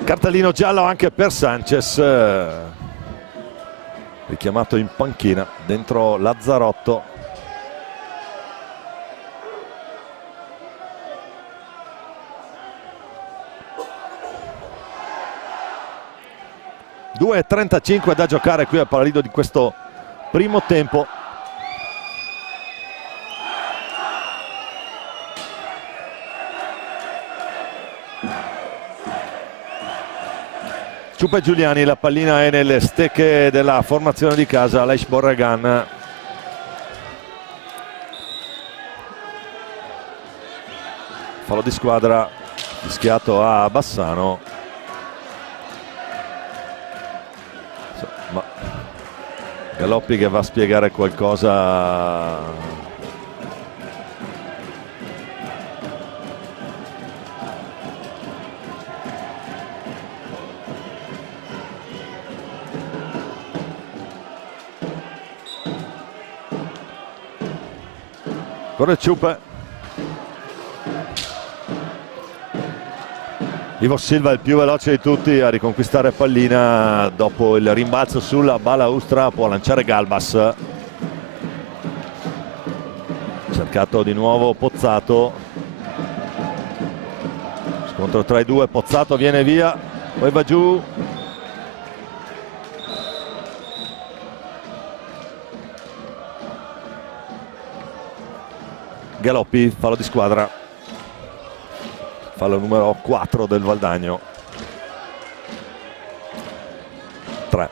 Cartellino giallo anche per Sanchez, richiamato in panchina dentro Lazzarotto. (2:35 da giocare qui al Palalido di questo primo tempo. Ciupe Giuliani, la pallina è nelle stecche della formazione di casa. Aleix Borragan, fallo di squadra fischiato a Bassano. Ma Galoppi che va a spiegare qualcosa. Corre Ciupe. Ivo Silva, il più veloce di tutti a riconquistare pallina dopo il rimbalzo sulla balaustra. Può lanciare Galbas. Cercato di nuovo Pozzato. Contro 3-2, Pozzato viene via, poi va giù. Galoppi, fallo di squadra. Fallo numero 4 del Valdagno. 3.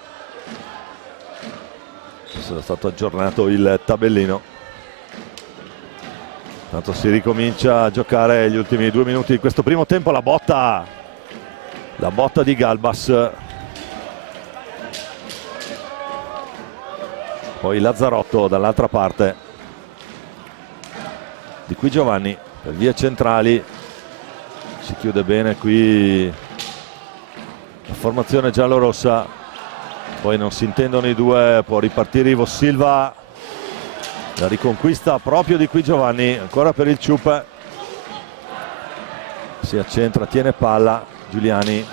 È stato aggiornato il tabellino. Tanto si ricomincia a giocare gli ultimi 2 minuti di questo primo tempo. La botta di Galbas. Poi Lazzarotto dall'altra parte. Di qui Giovanni per vie centrali. Si chiude bene qui la formazione giallorossa. Poi non si intendono i due, può ripartire Ivo Silva. La riconquista proprio di qui Giovanni, ancora per il Ciup. Si accentra, tiene palla Giuliani.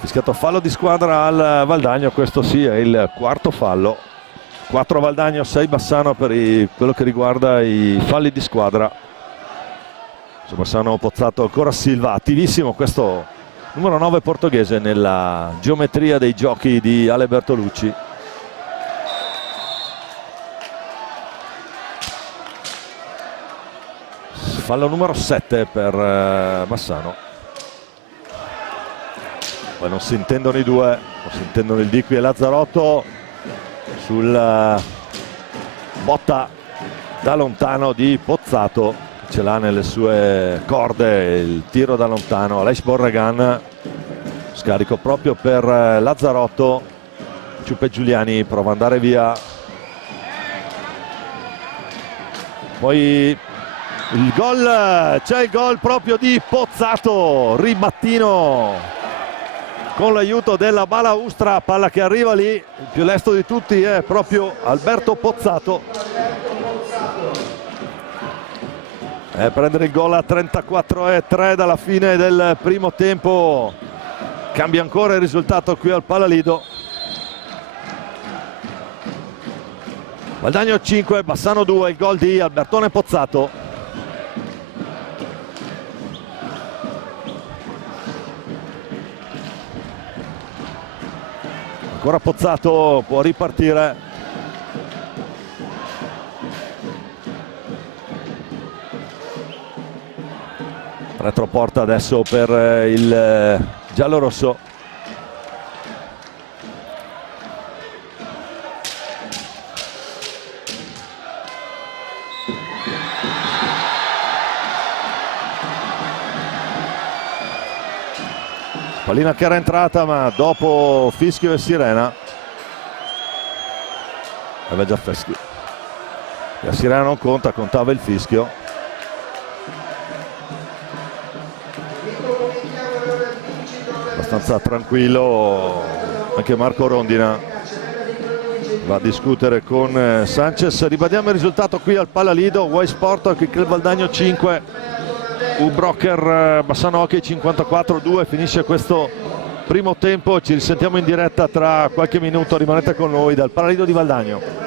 Fischiato fallo di squadra al Valdagno, questo sì è il quarto fallo. 4 Valdagno, 6 Bassano per quello che riguarda i falli di squadra. Bassano, Pozzato, ancora Silva, attivissimo questo numero 9 portoghese nella geometria dei giochi di Ale Bertolucci. Fallo numero 7 per Bassano. Poi non si intendono i due, non si intendono il Diqui e Lazzarotto. Sul botta da lontano di Pozzato, ce l'ha nelle sue corde il tiro da lontano. Aleix Borregan, scarico proprio per Lazzarotto. Ciuppe Giuliani prova ad andare via. Poi il gol, c'è il gol proprio di Pozzato, ribattino con l'aiuto della balaustra, palla che arriva lì. Il più lesto di tutti è proprio Alberto Pozzato. Prendere il gol a 34-3 dalla fine del primo tempo cambia ancora il risultato qui al Palalido. Valdagno 5, Bassano 2, il gol di Albertone Pozzato. Ancora Pozzato, può ripartire. Retroporta adesso per il giallorosso. Pallina che era entrata, ma dopo fischio e sirena aveva già fischio. La sirena non conta, contava il fischio. Abbastanza tranquillo anche Marco Rondina, va a discutere con Sanchez. Ribadiamo il risultato qui al Palalido. Y Sport Club Valdagno 5, U-Broker Bassano Hockey 54-2. Finisce questo primo tempo, ci risentiamo in diretta tra qualche minuto, rimanete con noi dal Palalido di Valdagno.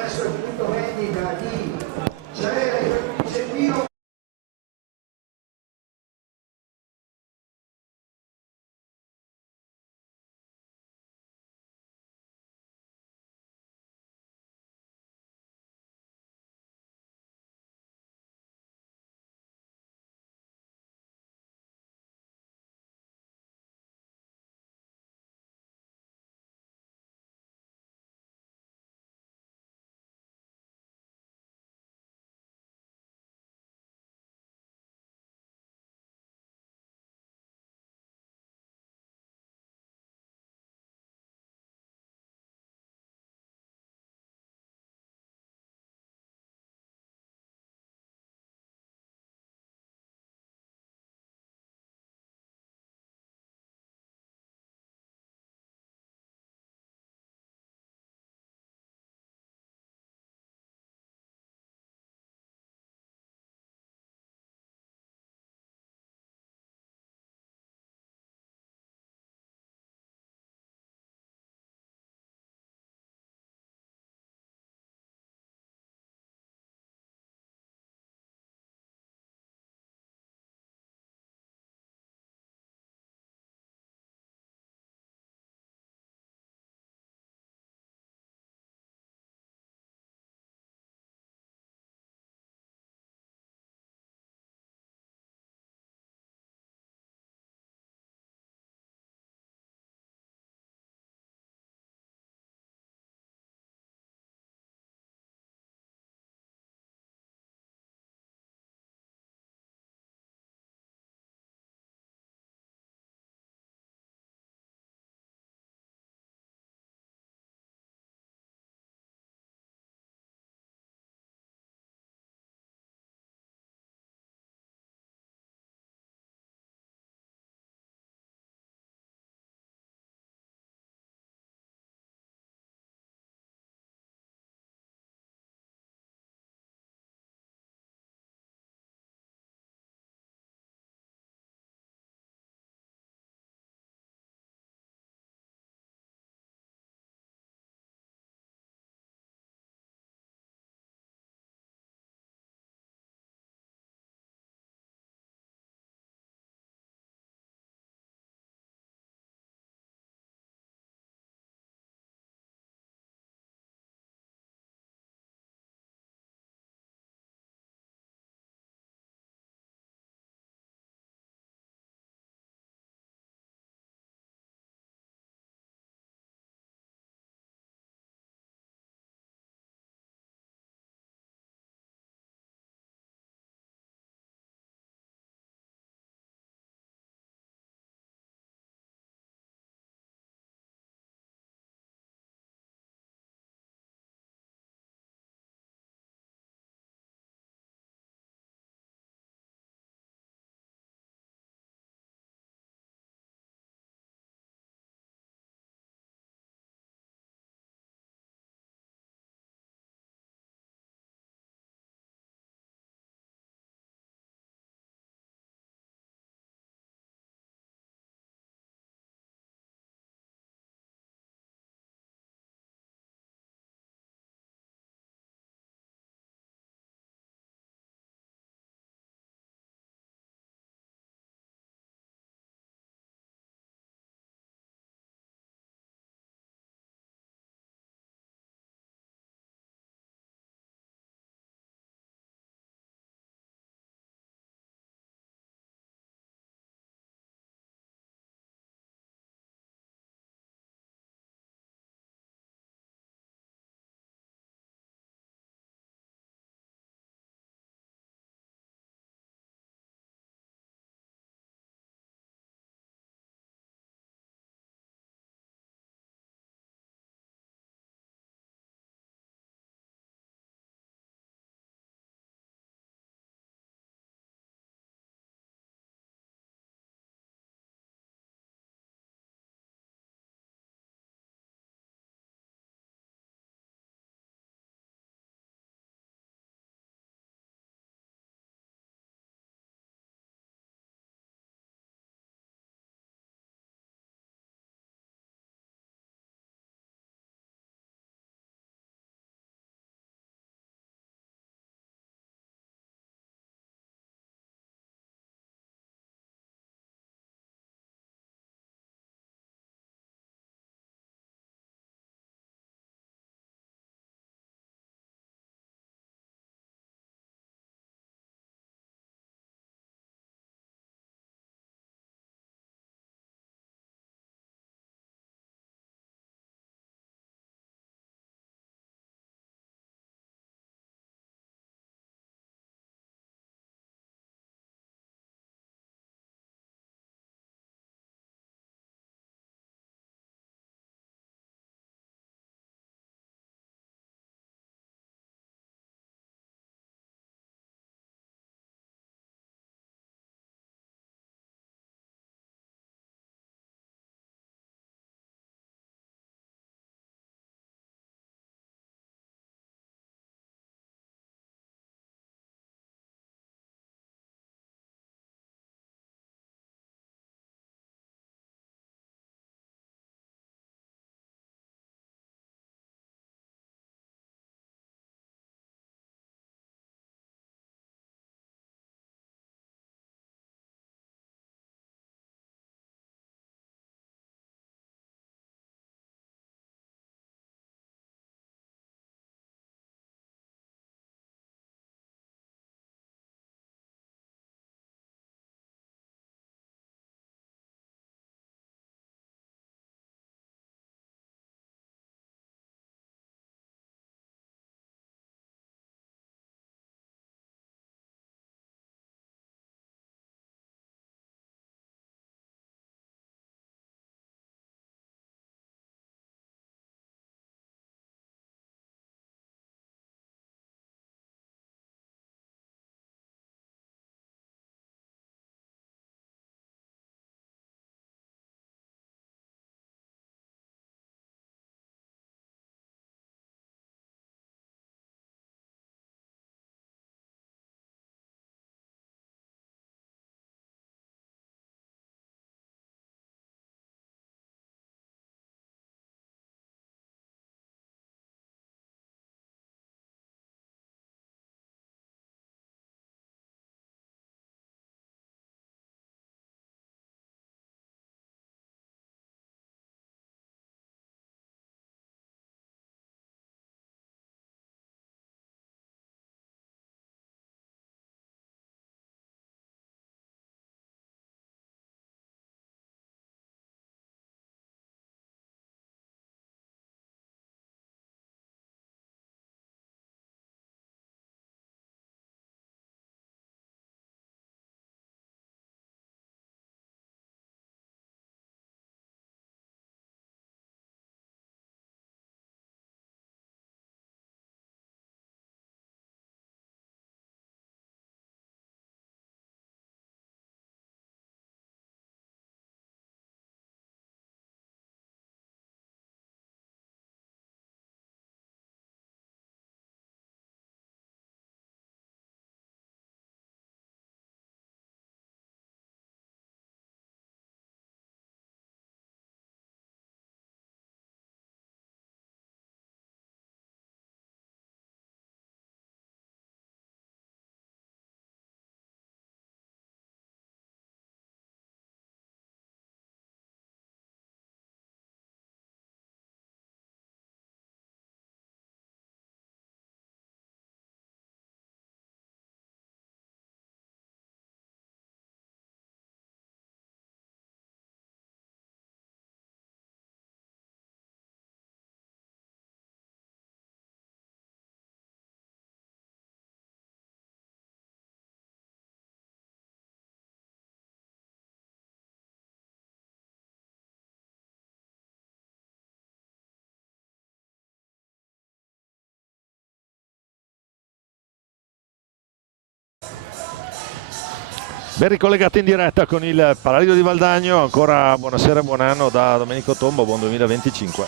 Ben ricollegati in diretta con il Paradiso di Valdagno. Ancora buonasera e buon anno da Domenico Tombo, buon 2025.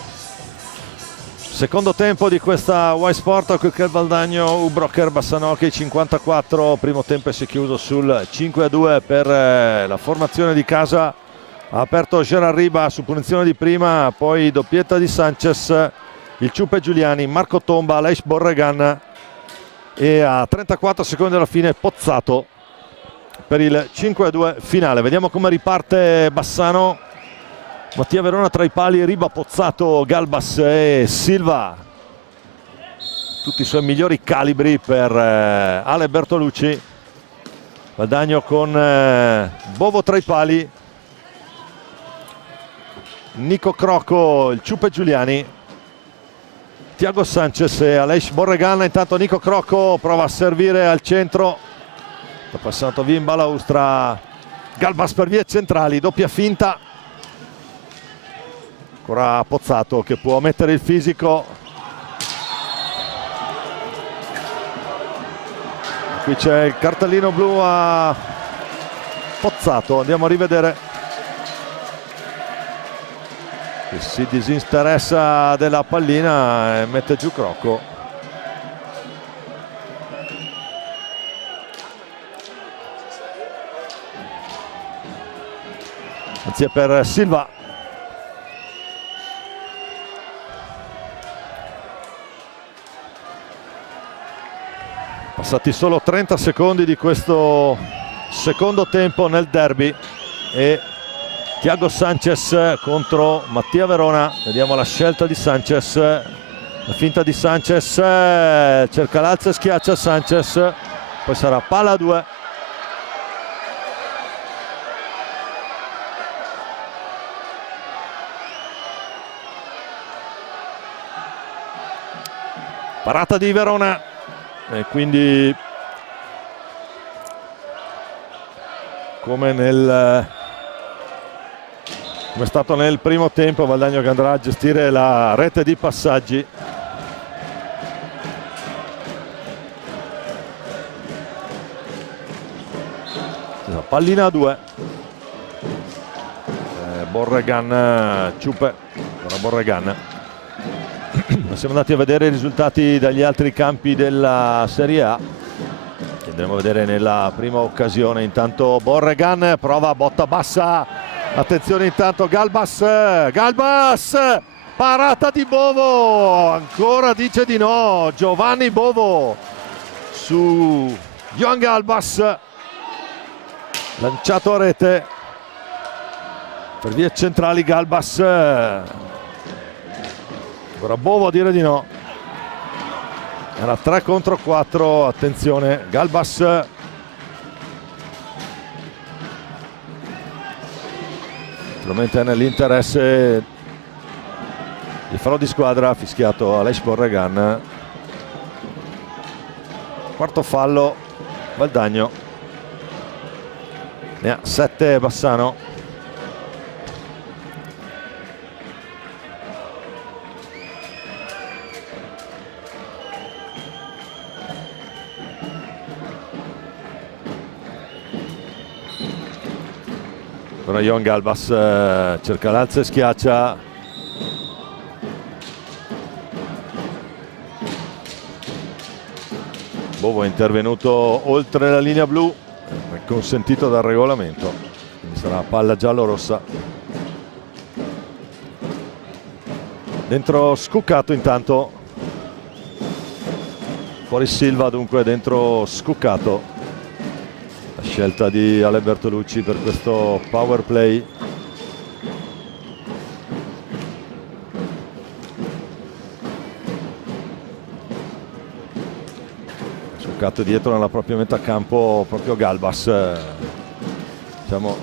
Secondo tempo di questa Y Sport Cricket Valdagno, Ubroker Bassanocchi 54. Primo tempo si è chiuso sul 5-2 per la formazione di casa. Ha aperto Gerard Riba su punizione di prima, poi doppietta di Sanchez, il Ciupe Giuliani, Marco Tomba, Aleix Borregan e a 34 secondi alla fine Pozzato per il 5-2 finale. Vediamo come riparte Bassano. Mattia Verona tra i pali, Riba, Pozzato, Galbas e Silva. Tutti i suoi migliori calibri per Ale Bertolucci. Valdagno con Bovo tra i pali, Nico Crocco, il Ciupe Giuliani, Thiago Sanchez e Aleix Borregan. Intanto Nico Crocco prova a servire al centro, sta passando via in balaustra Galbas per vie centrali, doppia finta. Ancora Pozzato che può mettere il fisico. Qui c'è il cartellino blu a Pozzato, andiamo a rivedere. Che si disinteressa della pallina e mette giù Crocco. Anzi è per Silva. Passati solo 30 secondi di questo secondo tempo nel derby e Thiago Sanchez contro Mattia Verona. Vediamo la scelta di Sanchez, la finta di Sanchez, cerca l'alza e schiaccia Sanchez, poi sarà palla a 2. Parata di Verona e quindi come è stato nel primo tempo, Valdagno che andrà a gestire la rete di passaggi. Pallina a 2. Borregan, Ciupe, ancora Borregan. Siamo andati a vedere i risultati dagli altri campi della Serie A, che andremo a vedere nella prima occasione. Intanto Borregan prova, botta bassa, attenzione intanto Galbas, parata di Bovo, ancora dice di no Giovanni Bovo su Johan Galbas, lanciato a rete per vie centrali. Galbas, ancora Bovo a dire di no, era 3 contro 4, attenzione Galbas, naturalmente nell'interesse di fallo di squadra, fischiato Aleix Borregan. Quarto fallo Valdagno, ne ha 7 Bassano. Ora Johan Galbas cerca l'alza e schiaccia. Bovo è intervenuto oltre la linea blu, è consentito dal regolamento, quindi sarà palla giallo-rossa. Dentro Scuccato intanto, fuori Silva, dunque dentro Scuccato. Scelta di Ale Bertolucci per questo power play. Scuccato dietro nella propria metà campo proprio Galbas, diciamo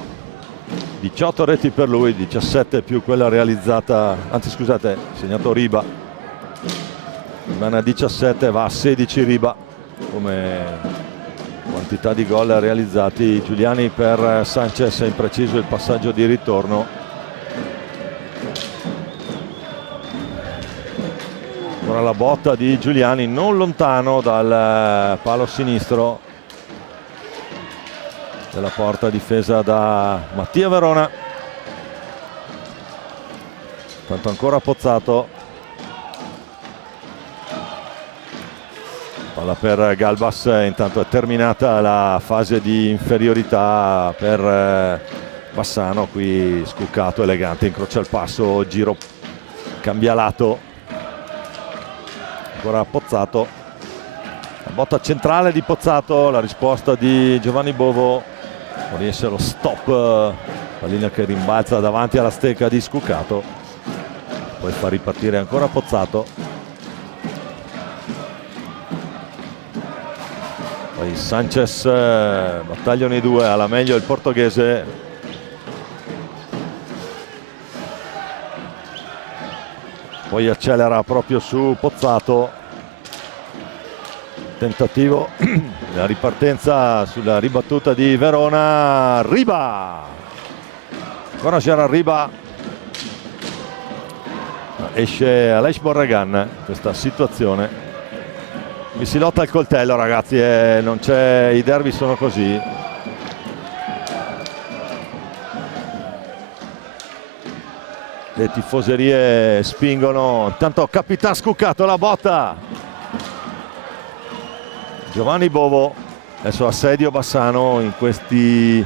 18 reti per lui, 17 più quella realizzata, anzi scusate, segnato Riba, rimane a 17, va a 16 Riba come quantità di gol realizzati. Giuliani per Sanchez, è impreciso il passaggio di ritorno. Ora la botta di Giuliani non lontano dal palo sinistro. della porta difesa da Mattia Verona. Tanto ancora Pozzato, palla per Galbas. Intanto è terminata la fase di inferiorità per Bassano. Qui Scuccato elegante, incrocia il passo, giro, cambia lato, ancora Pozzato, la botta centrale di Pozzato, la risposta di Giovanni Bovo, non riesce lo stop, la linea che rimbalza davanti alla stecca di Scuccato, poi fa ripartire ancora Pozzato, poi Sanchez, battagliano i due, alla meglio il portoghese. Poi accelera proprio su Pozzato, tentativo, la ripartenza sulla ribattuta di Verona. Riba, ancora c'era Riba, esce Aleix Borregan in questa situazione. Mi si lotta al coltello, ragazzi, non c'è, i derby sono così. Le tifoserie spingono. Intanto Capità Scuccato, la botta. Giovanni Bovo, adesso assedio Bassano in questi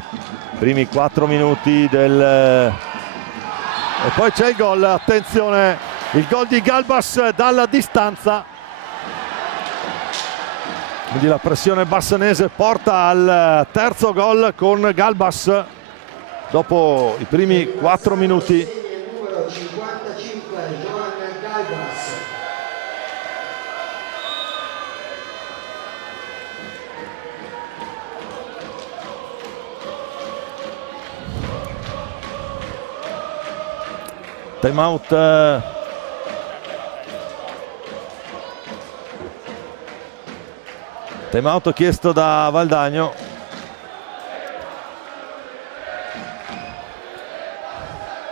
primi 4 minuti del... E poi c'è il gol, attenzione, il gol di Galbas dalla distanza. Quindi la pressione bassanese porta al terzo gol con Galbas dopo i primi 4 minuti. 55 Johan Galbas. Time out. Time out chiesto da Valdagno.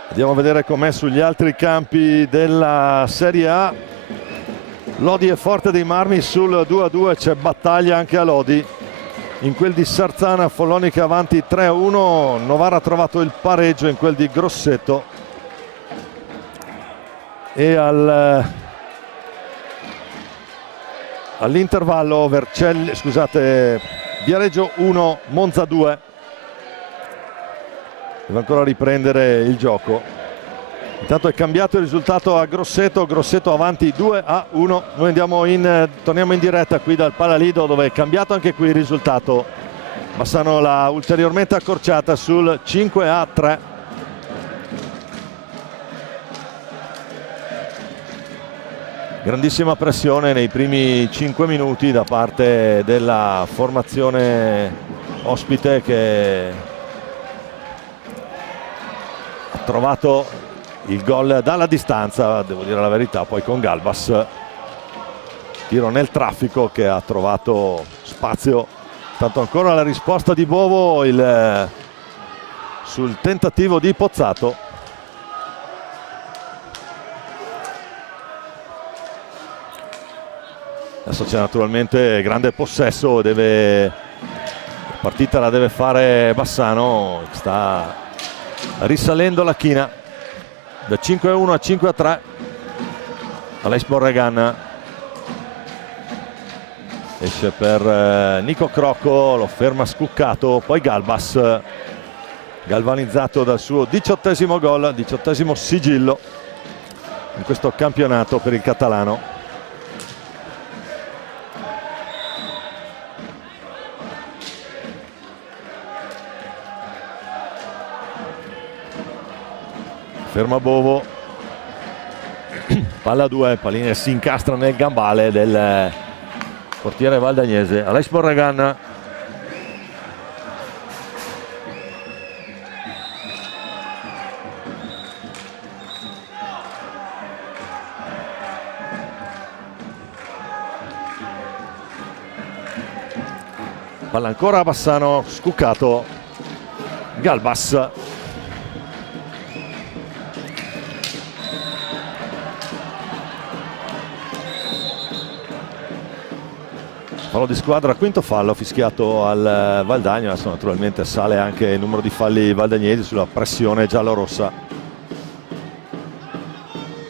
Andiamo a vedere com'è sugli altri campi della Serie A. Lodi è forte dei Marmi sul 2-2, c'è battaglia anche a Lodi. In quel di Sarzana, Follonica avanti 3-1, Novara ha trovato il pareggio in quel di Grosseto. E all'intervallo Viareggio 1, Monza 2. Deve ancora riprendere il gioco. Intanto è cambiato il risultato a Grosseto, Grosseto avanti 2-1. Noi torniamo in diretta qui dal Palalido, dove è cambiato anche qui il risultato. Bassano l'ha ulteriormente accorciata sul 5-3. Grandissima pressione nei primi 5 minuti da parte della formazione ospite, che ha trovato il gol dalla distanza, devo dire la verità, poi con Galbas, tiro nel traffico che ha trovato spazio. Tanto ancora la risposta di Bovo sul tentativo di Pozzato. Adesso c'è naturalmente grande possesso, la partita la deve fare Bassano, sta risalendo la china da 5-1 a 5-3. Aleix Borregan esce per Nico Crocco, lo ferma Scuccato, poi Galbas, galvanizzato dal suo 18° gol, 18° sigillo in questo campionato per il catalano. Ferma Bovo, palla 2, pallina si incastra nel gambale del portiere valdagnese. Aleix Borregan, palla ancora a Bassano, Scuccato, Galbas. Fallo di squadra, quinto fallo fischiato al Valdagno. Adesso naturalmente sale anche il numero di falli valdagnesi sulla pressione giallorossa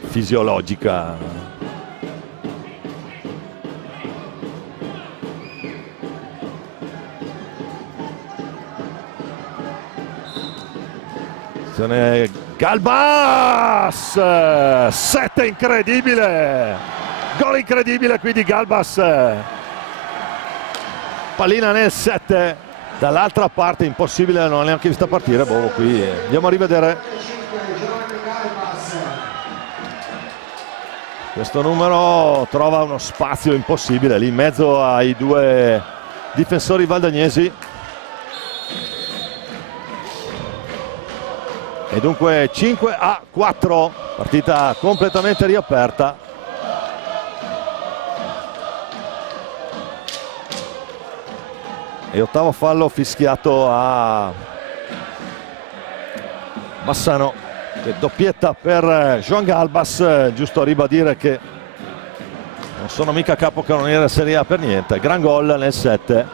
fisiologica. Galbas, 7, incredibile, gol incredibile qui di Galbas, pallina nel 7, dall'altra parte impossibile, non l'ho neanche vista partire. Boh, qui andiamo a rivedere questo numero, trova uno spazio impossibile lì in mezzo ai due difensori valdagnesi. E dunque 5-4, partita completamente riaperta. E ottavo fallo fischiato a Bassano, doppietta per Joan Galbas. Giusto a ribadire che non sono mica capocannoniere Serie A per niente. Gran gol nel 7,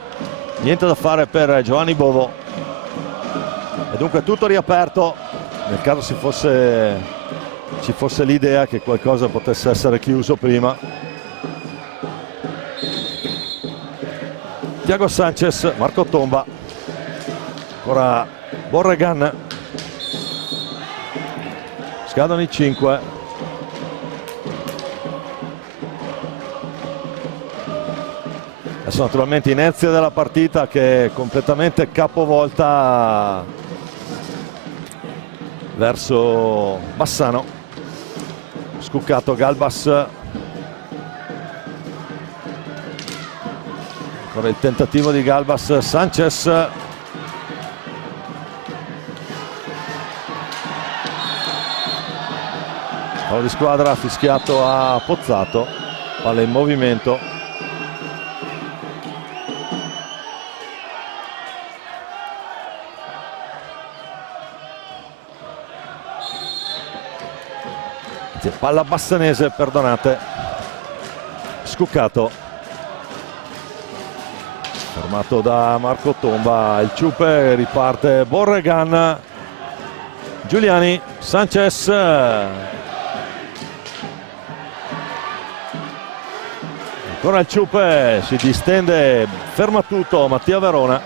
niente da fare per Giovanni Bovo. E dunque tutto riaperto, nel caso ci fosse l'idea che qualcosa potesse essere chiuso prima. Thiago Sanchez, Marco Tomba, ancora Borregan, scadono i 5. Adesso naturalmente inerzia della partita che è completamente capovolta verso Bassano. Scuccato Galbas, ancora il tentativo di Galbas. Sanchez, fallo di squadra fischiato a Pozzato, palla in movimento. Palla bassanese, perdonate, Scuccato, fermato da Marco Tomba. Il Ciupe, riparte Borregan, Giuliani, Sanchez, ancora il Ciupe, si distende, ferma tutto Mattia Verona.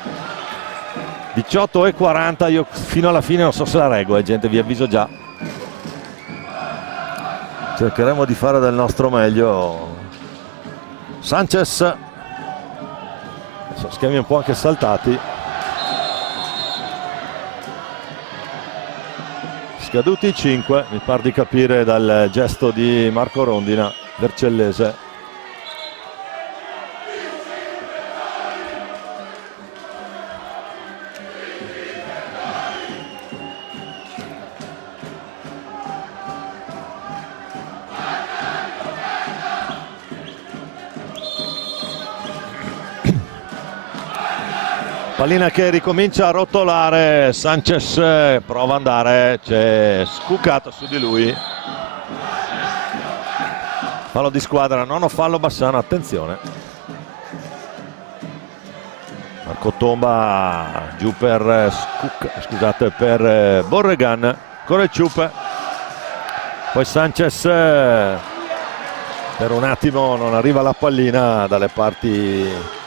18-40, io fino alla fine non so se la reggo, gente, vi avviso già. Cercheremo di fare del nostro meglio. Sanchez, adesso schemi un po' anche saltati. Scaduti i 5, mi par di capire dal gesto di Marco Rondina, Vercellese. Pallina che ricomincia a rotolare, Sanchez prova ad andare, c'è Scuccato su di lui. Fallo di squadra, nono fallo Bassano, attenzione. Marco Tomba giù per per Borregan, ancora il Ciupe. Poi Sanchez, per un attimo non arriva la pallina dalle parti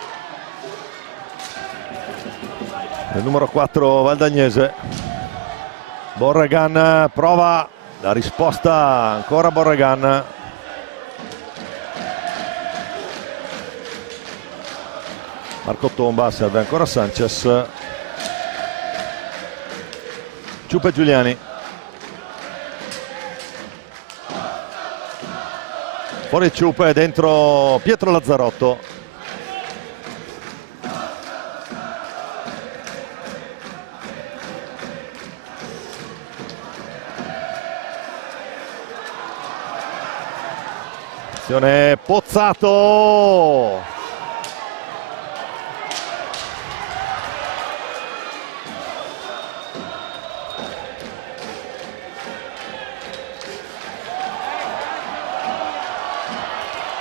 del numero 4 valdagnese. Borregan prova la risposta, ancora Borregan. Marco Tomba, serve ancora Sanchez. Ciupe Giuliani. Fuori Ciupe, dentro Pietro Lazzarotto. Pozzato,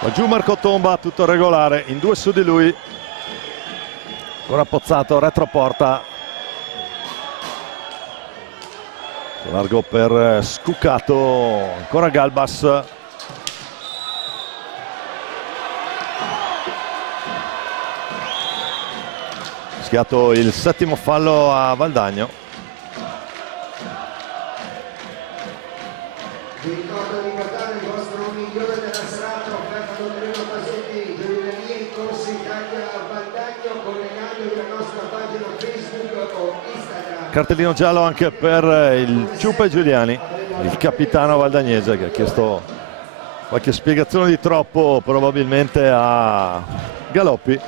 va giù Marco Tomba, tutto regolare, in due su di lui. Ancora Pozzato, retroporta. Largo per Scuccato, ancora Galbas. Schiato il settimo fallo a Valdagno. Vi ricordo di guardare il vostro migliore della serata offerta da Torino Pasetti, gioielleria in corso Italia Valdagno, collegandovi alla nostra pagina Facebook o Instagram. Cartellino giallo anche per il Ciupa Giuliani, il capitano valdagnese, che ha chiesto qualche spiegazione di troppo probabilmente a Galoppi,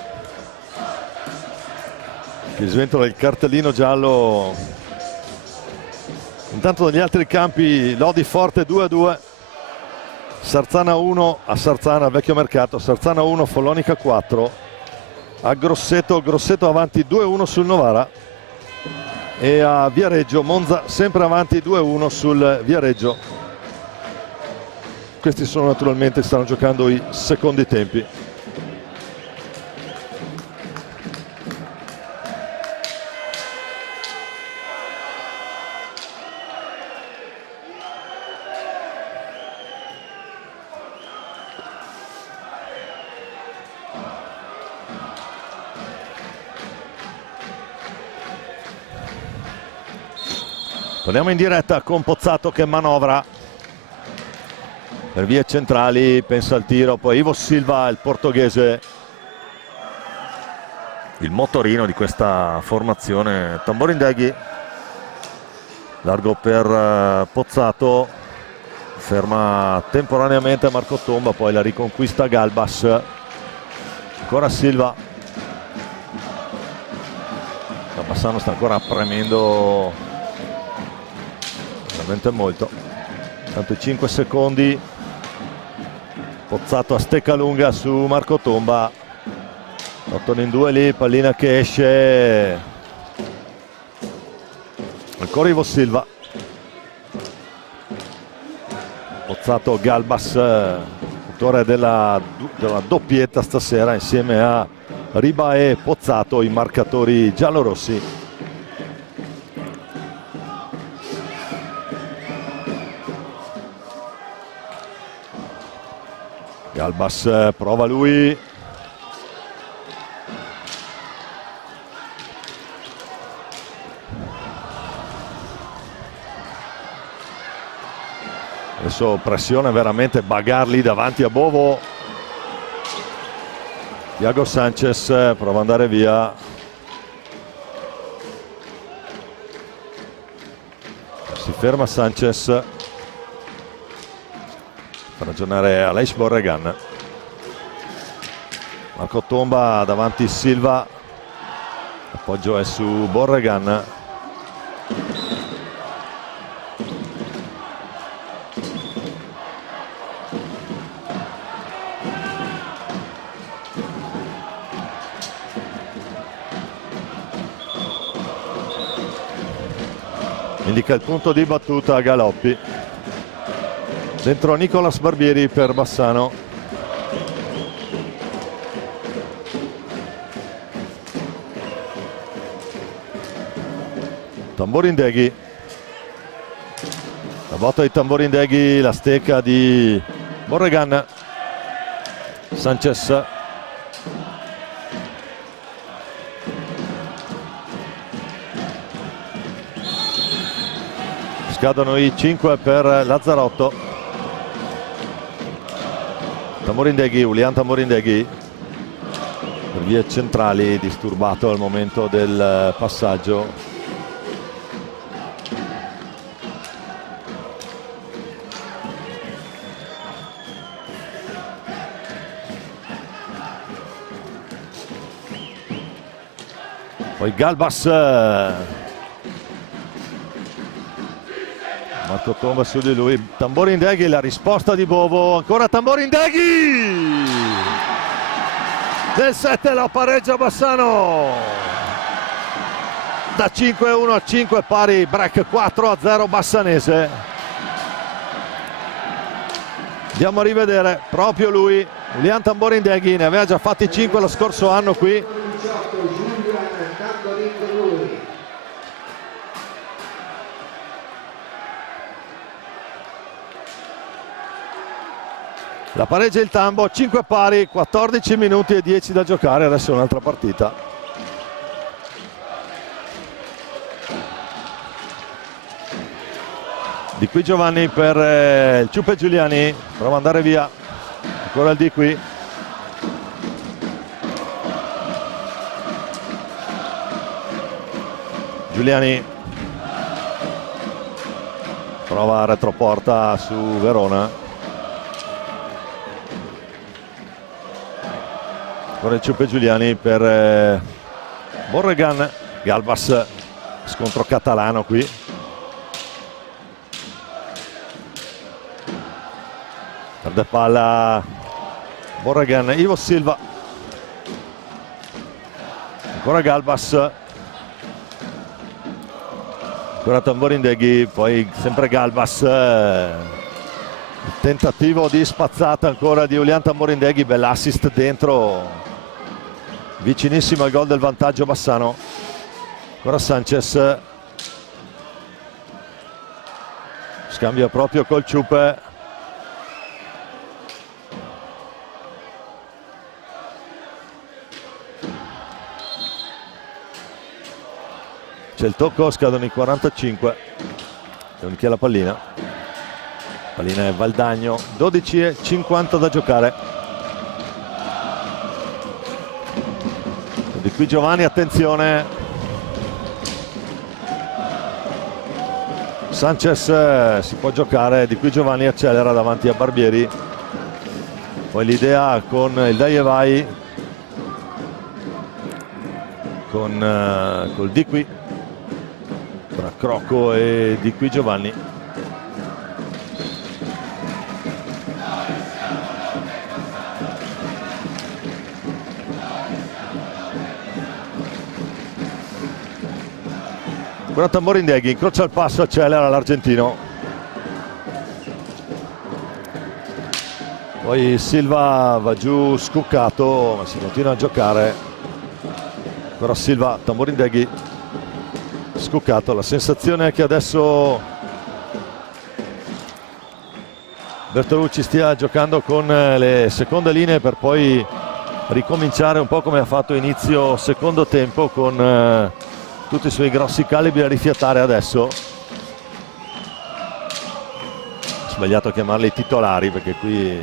che sventola il cartellino giallo. Intanto dagli altri campi Lodi forte 2-2, Sarzana 1 a Sarzana, vecchio mercato, Sarzana 1, Follonica 4, a Grosseto, Grosseto avanti 2-1 sul Novara, e a Viareggio Monza sempre avanti 2-1 sul Viareggio. Questi sono naturalmente, stanno giocando i secondi tempi. Torniamo in diretta con Pozzato che manovra per vie centrali, pensa al tiro, poi Ivo Silva, il portoghese, il motorino di questa formazione. Tamborindeghi, largo per Pozzato, ferma temporaneamente Marco Tomba, poi la riconquista Galbas, ancora Silva. Bassano sta ancora premendo veramente molto. Tanto 5 secondi, Pozzato a stecca lunga su Marco Tomba, 8 in 2 lì, pallina che esce, ancora Ivo Silva. Pozzato Galbas, autore della doppietta stasera insieme a Riba e Pozzato, i marcatori giallorossi. Galbas prova lui, adesso pressione veramente, Bagarli davanti a Bovo, Thiago Sanchez prova ad andare via, si ferma Sanchez, fa ragionare Aleix Borregan. Marco Tomba davanti Silva, l'appoggio è su Borregan. Indica il punto di battuta a Galoppi. Dentro Nicolas Barbieri per Bassano. Tamborindeghi. La botta di Tamborindeghi, la stecca di Borregan. Sanchez. Scadono i 5 per Lazzarotto. Tamborindeghi, Ulian Tamborindeghi per vie centrali, disturbato al momento del passaggio. Poi Galbas, Marco Tomba su di lui, Tamborindeghi, la risposta di Bovo, ancora Tamborindeghi, del 7 la pareggia Bassano, da 5-1 a 5 pari, break 4-0 bassanese. Andiamo a rivedere proprio lui, Ulian Tamborindeghi, ne aveva già fatti 5 lo scorso anno qui. La pareggia il Tambo, 5 pari, 14 minuti e 10 da giocare, adesso un'altra partita. Di qui Giovanni per il Ciuppe Giuliani, prova ad andare via, ancora il Di qui. Giuliani prova a retroporta su Verona. Ancora il Ciuppe Giuliani per Borregan. Galbas, scontro catalano qui. Perde palla Borregan, Ivo Silva. Ancora Galbas. Ancora Tamborindeghi, poi sempre Galbas. Il tentativo di spazzata ancora di Julian Tamborindeghi, bell'assist dentro, vicinissimo al gol del vantaggio Bassano. Ancora Sanchez, scambia proprio col Ciuppe. C'è il tocco, scadono i 45. Con chi è la pallina? Pallina è Valdagno, 12:50 da giocare. Di qui Giovanni, attenzione. Sanchez si può giocare, di qui Giovanni accelera davanti a Barbieri. Poi l'idea con il Dai e Vai, con col Di qui, tra Crocco e Di qui Giovanni. Ancora Tamborindeghi, incrocia il passo, accelera l'argentino. Poi Silva va giù scuccato, ma si continua a giocare. Ancora Silva, Tamborindeghi scuccato. La sensazione è che adesso Bertolucci stia giocando con le seconde linee per poi ricominciare un po' come ha fatto inizio secondo tempo, con tutti i suoi grossi calibri a rifiatare adesso. Ho sbagliato a chiamarli titolari, perché qui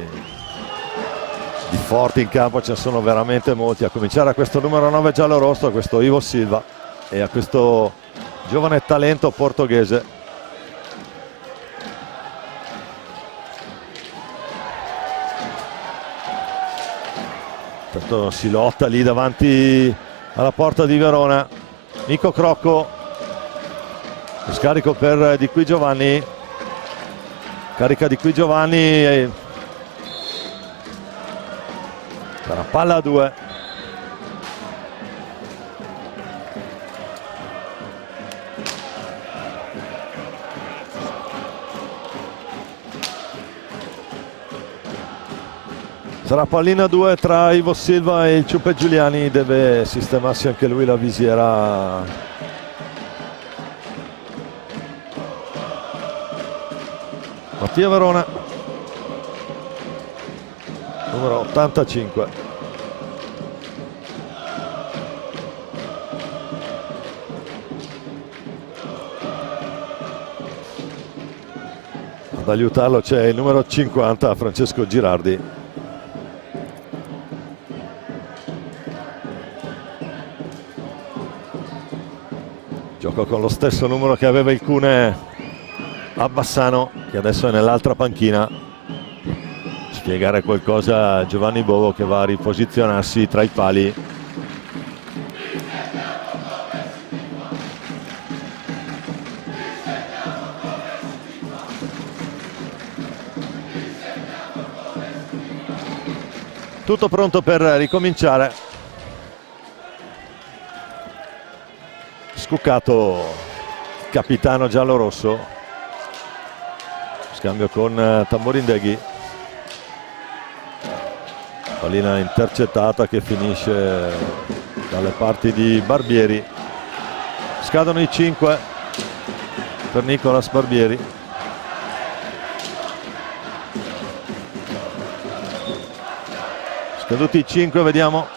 di forti in campo ce ne sono veramente molti, a cominciare a questo numero 9 giallo-rosso, a questo Ivo Silva e a questo giovane talento portoghese. Tanto si lotta lì davanti alla porta di Verona. Nico Crocco, scarico per Di qui Giovanni, carica Di qui Giovanni, sarà palla a 2. Sarà pallina a 2 tra Ivo Silva e il Ciuppe Giuliani, deve sistemarsi anche lui la visiera. Mattia Verona, numero 85. Ad aiutarlo c'è il numero 50, Francesco Girardi. Gioco con lo stesso numero che aveva il Cune a Bassano, che adesso è nell'altra panchina. Spiegare qualcosa a Giovanni Bovo, che va a riposizionarsi tra i pali. Tutto pronto per ricominciare. Scuccato, capitano giallo-rosso. Scambio con Tamborindeghi. Pallina intercettata che finisce dalle parti di Barbieri. Scadono i 5 per Nicolas Barbieri. Scaduti i 5, vediamo.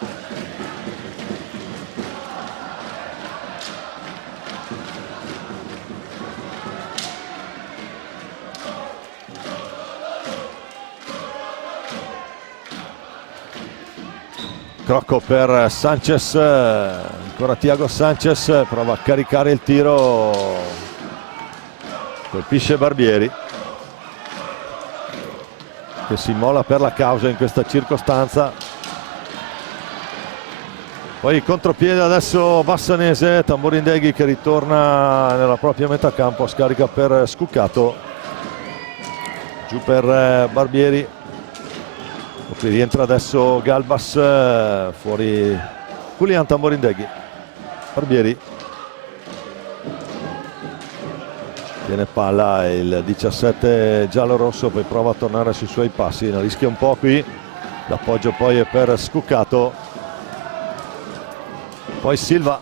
Crocco per Sanchez, ancora Thiago Sanchez, prova a caricare il tiro, colpisce Barbieri che si immola per la causa in questa circostanza. Poi il contropiede adesso Bassanese, Tamborindeghi che ritorna nella propria metà campo, scarica per Scuccato, giù per Barbieri. Qui rientra adesso Galbas, fuori Julian Tamborindeghi. Barbieri tiene palla, il 17 giallo-rosso, poi prova a tornare sui suoi passi, ne rischia un po' qui. L'appoggio poi è per Scuccato, poi Silva,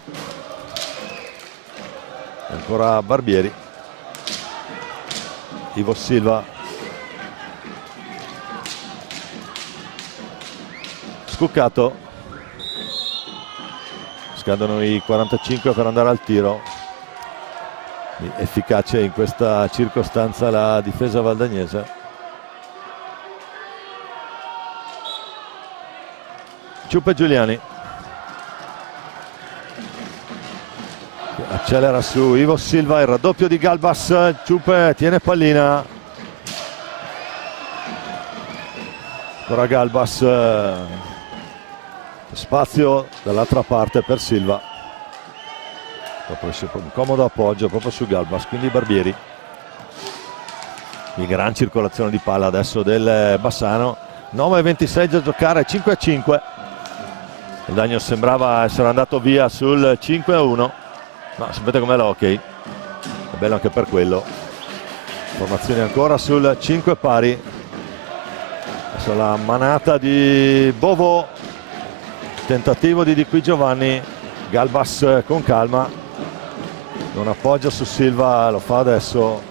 ancora Barbieri, Ivo Silva, Scuccato. Scadono i 45 per andare al tiro. Efficace in questa circostanza la difesa valdagnese. Ciupe Giuliani accelera su Ivo Silva, il raddoppio di Galbas. Ciupe tiene pallina, ancora Galbas, spazio dall'altra parte per Silva, un comodo appoggio proprio su Galbas, quindi Barbieri. Di gran circolazione di palla adesso del Bassano, 9:26 da giocare, 5-5. Il Dagno sembrava essere andato via sul 5-1, ma sapete com'è l'hockey, è bello anche per quello. Formazione ancora sul 5 pari. Adesso la manata di Bovo, tentativo di Qui Giovanni, Galbas con calma, non appoggia su Silva, lo fa adesso,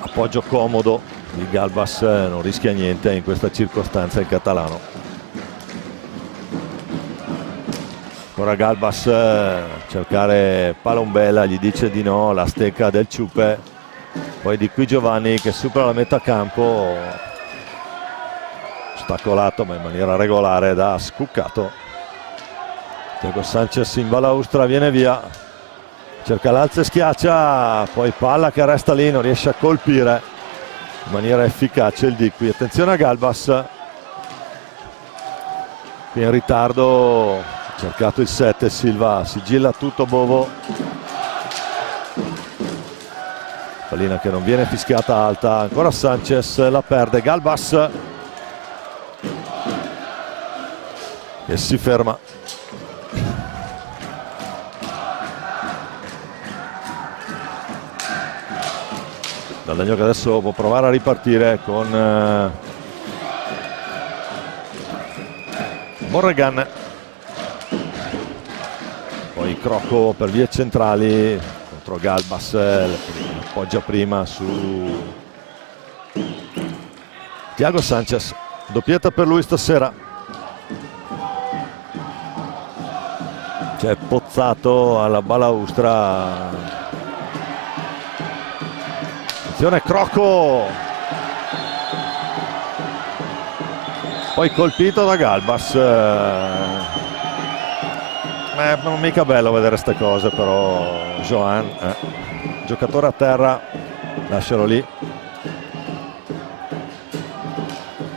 appoggio comodo di Galbas, non rischia niente in questa circostanza il catalano. Ora Galbas cercare Palombella, gli dice di no, la stecca del Ciupe, poi Di Qui Giovanni che supera la metà campo, ostacolato ma in maniera regolare da Scuccato. Thiago Sanchez in balaustra, viene via, cerca l'alza e schiaccia, poi palla che resta lì, non riesce a colpire in maniera efficace il Di Qui. Attenzione a Galbas, qui in ritardo, cercato il 7, Silva sigilla tutto Bovo, pallina che non viene fischiata alta, ancora Sanchez, la perde Galbas e si ferma. Dagno che adesso può provare a ripartire con Morregan, poi Crocco per vie centrali contro Galbas, appoggia prima su Thiago Sanchez, doppietta per lui stasera. C'è Pozzato alla balaustra, attenzione Crocco, poi colpito da Galbas. Non è mica bello vedere queste cose, però Johan, giocatore a terra, lascialo lì,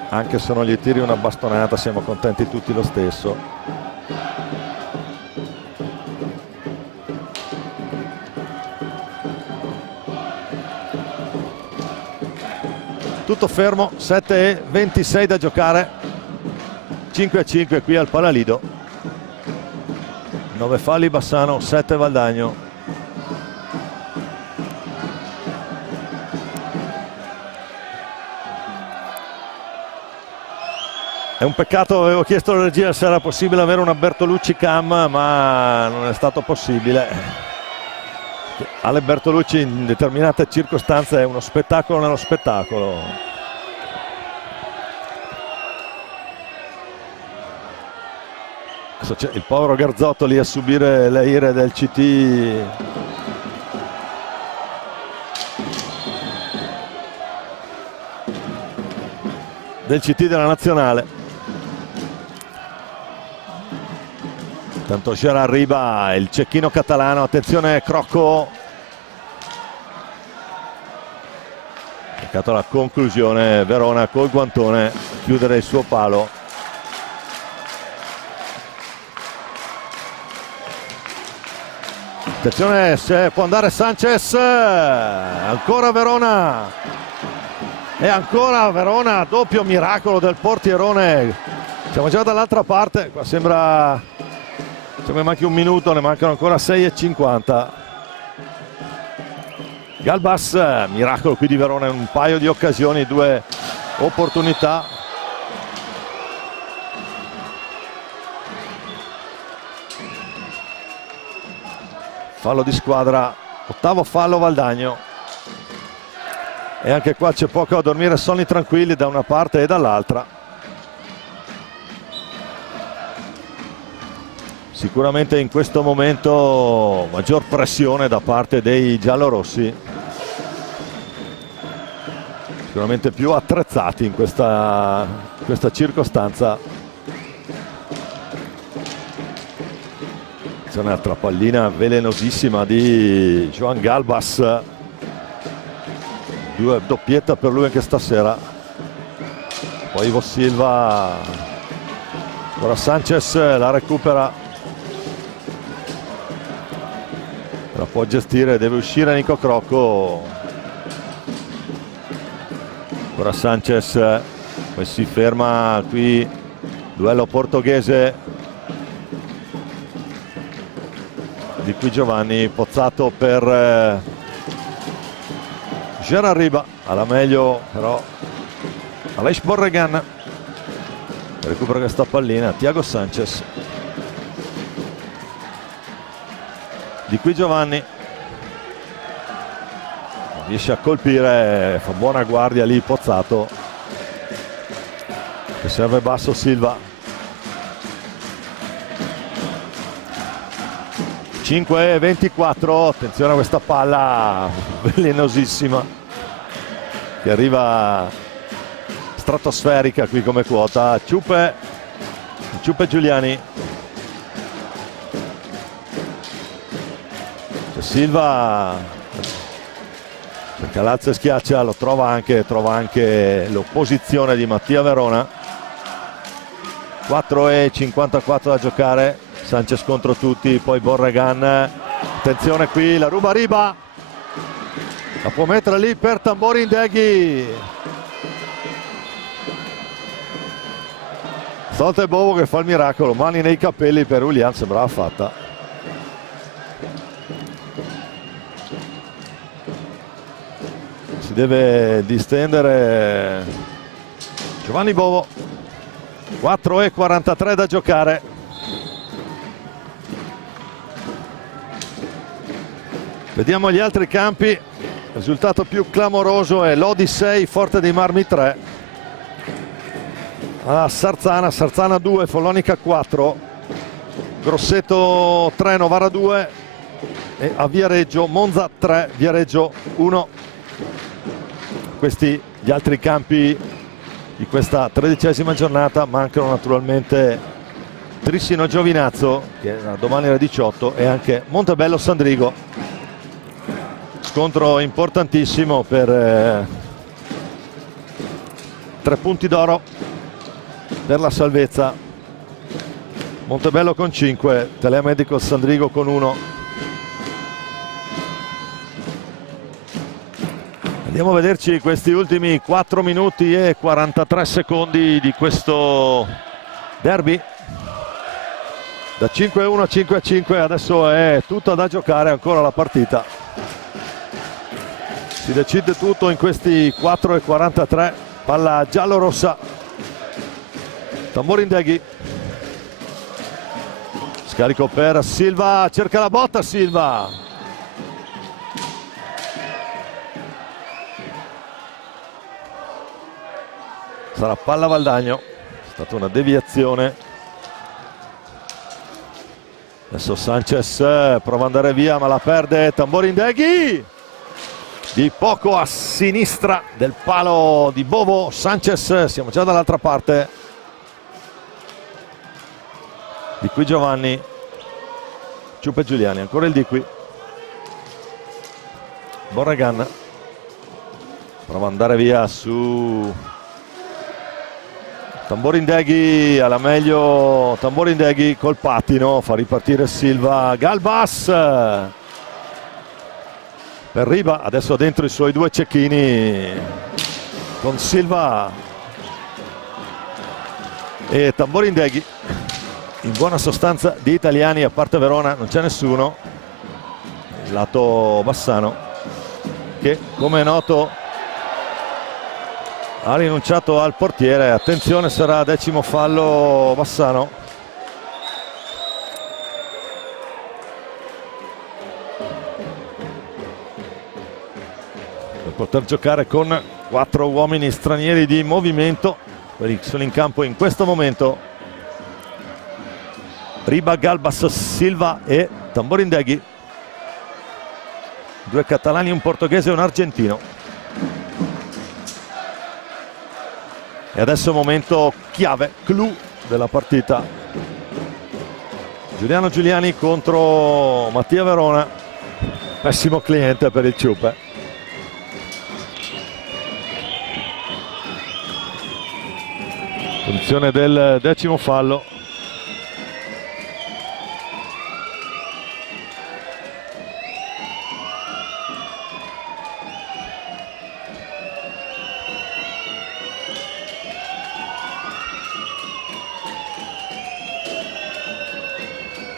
anche se non gli tiri una bastonata siamo contenti tutti lo stesso. Tutto fermo, 7:26 da giocare, 5-5 qui al Palalido, 9 falli Bassano, 7 Valdagno. È un peccato, avevo chiesto alla regia se era possibile avere una Bertolucci cam, ma non è stato possibile. Ale Bertolucci in determinate circostanze è uno spettacolo nello spettacolo. Adesso c'è il povero Garzotto lì a subire le ire del CT. Del CT della nazionale. Tanto c'era arriva il cecchino catalano, attenzione Crocco. Peccato la conclusione, Verona col guantone a chiudere il suo palo. Attenzione se può andare Sanchez, ancora Verona. E ancora Verona, doppio miracolo del portierone. Siamo già dall'altra parte, qua sembra manchi un minuto, ne mancano ancora 6:50. Galbas, miracolo qui di Verona in un paio di occasioni, 2 opportunità. Fallo di squadra, 8° fallo Valdagno. E anche qua c'è poco a dormire, sonni tranquilli da una parte e dall'altra. Sicuramente in questo momento maggior pressione da parte dei giallorossi. Sicuramente più attrezzati in questa circostanza. C'è un'altra pallina velenosissima di Joan Galbas. 2 doppietta per lui anche stasera. Poi Ivo Silva. Ora Sanchez la recupera. La può gestire, deve uscire Nico Crocco. Ora Sanchez, poi si ferma qui, duello portoghese. Di qui Giovanni, pozzato per Gerard Riba, alla meglio però Aleix Borregan. Recupera questa pallina, Thiago Sanchez. Di qui Giovanni riesce a colpire, fa buona guardia lì Pozzato, che serve basso Silva. 5:24, attenzione a questa palla velenosissima che arriva stratosferica qui come quota. Ciupe Giuliani. Silva cerca l'alza e schiaccia, lo trova anche l'opposizione di Mattia Verona. 4:54 da giocare, Sanchez contro tutti, poi Borregan, attenzione qui, la ruba Riba, la può mettere lì per Tamborindeghi. Stavolta è Bovo che fa il miracolo, mani nei capelli per Williams, brava fatta. Si deve distendere Giovanni Bovo. 4:43 da giocare. Vediamo gli altri campi. Il risultato più clamoroso è Lodi 6, Forte dei Marmi 3 a Sarzana 2, Follonica 4, Grosseto 3, Novara 2 e a Viareggio Monza 3, Viareggio 1. Questi gli altri campi di questa 13ª giornata. Mancano naturalmente Trissino Giovinazzo, che domani alle 18, e anche Montebello Sandrigo. Scontro importantissimo per 3 punti d'oro per la salvezza. Montebello con 5, Telea Medical Sandrigo con 1. Andiamo a vederci questi ultimi 4 minuti e 43 secondi di questo derby. Da 5-1 a 5-5, adesso è tutta da giocare ancora la partita. Si decide tutto in questi 4:43, palla giallo-rossa. Tamborindeghi. Scarico per Silva, cerca la botta Silva. Sarà palla Valdagno, è stata una deviazione. Adesso Sanchez prova ad andare via ma la perde Tamborindeghi, di poco a sinistra del palo di Bovo. Sanchez, siamo già dall'altra parte, di qui Giovanni, Ciupe Giuliani, ancora il di qui, Borregan prova ad andare via su Tamborindeghi, alla meglio Tamborindeghi col pattino, fa ripartire Silva. Galbas per Riba, adesso dentro i suoi due cecchini con Silva e Tamborindeghi. In buona sostanza di italiani, a parte Verona, non c'è nessuno. Il lato Bassano, che come è noto ha rinunciato al portiere. Attenzione, sarà 10° fallo Bassano. Per poter giocare con 4 uomini stranieri di movimento, quelli che sono in campo in questo momento: Riba, Galbas, Silva e Tamborindeghi. 2 catalani, un portoghese e un argentino. E adesso momento chiave, clou della partita. Giuliano Giuliani contro Mattia Verona. Pessimo cliente per il Ciupe. Punizione del 10° fallo.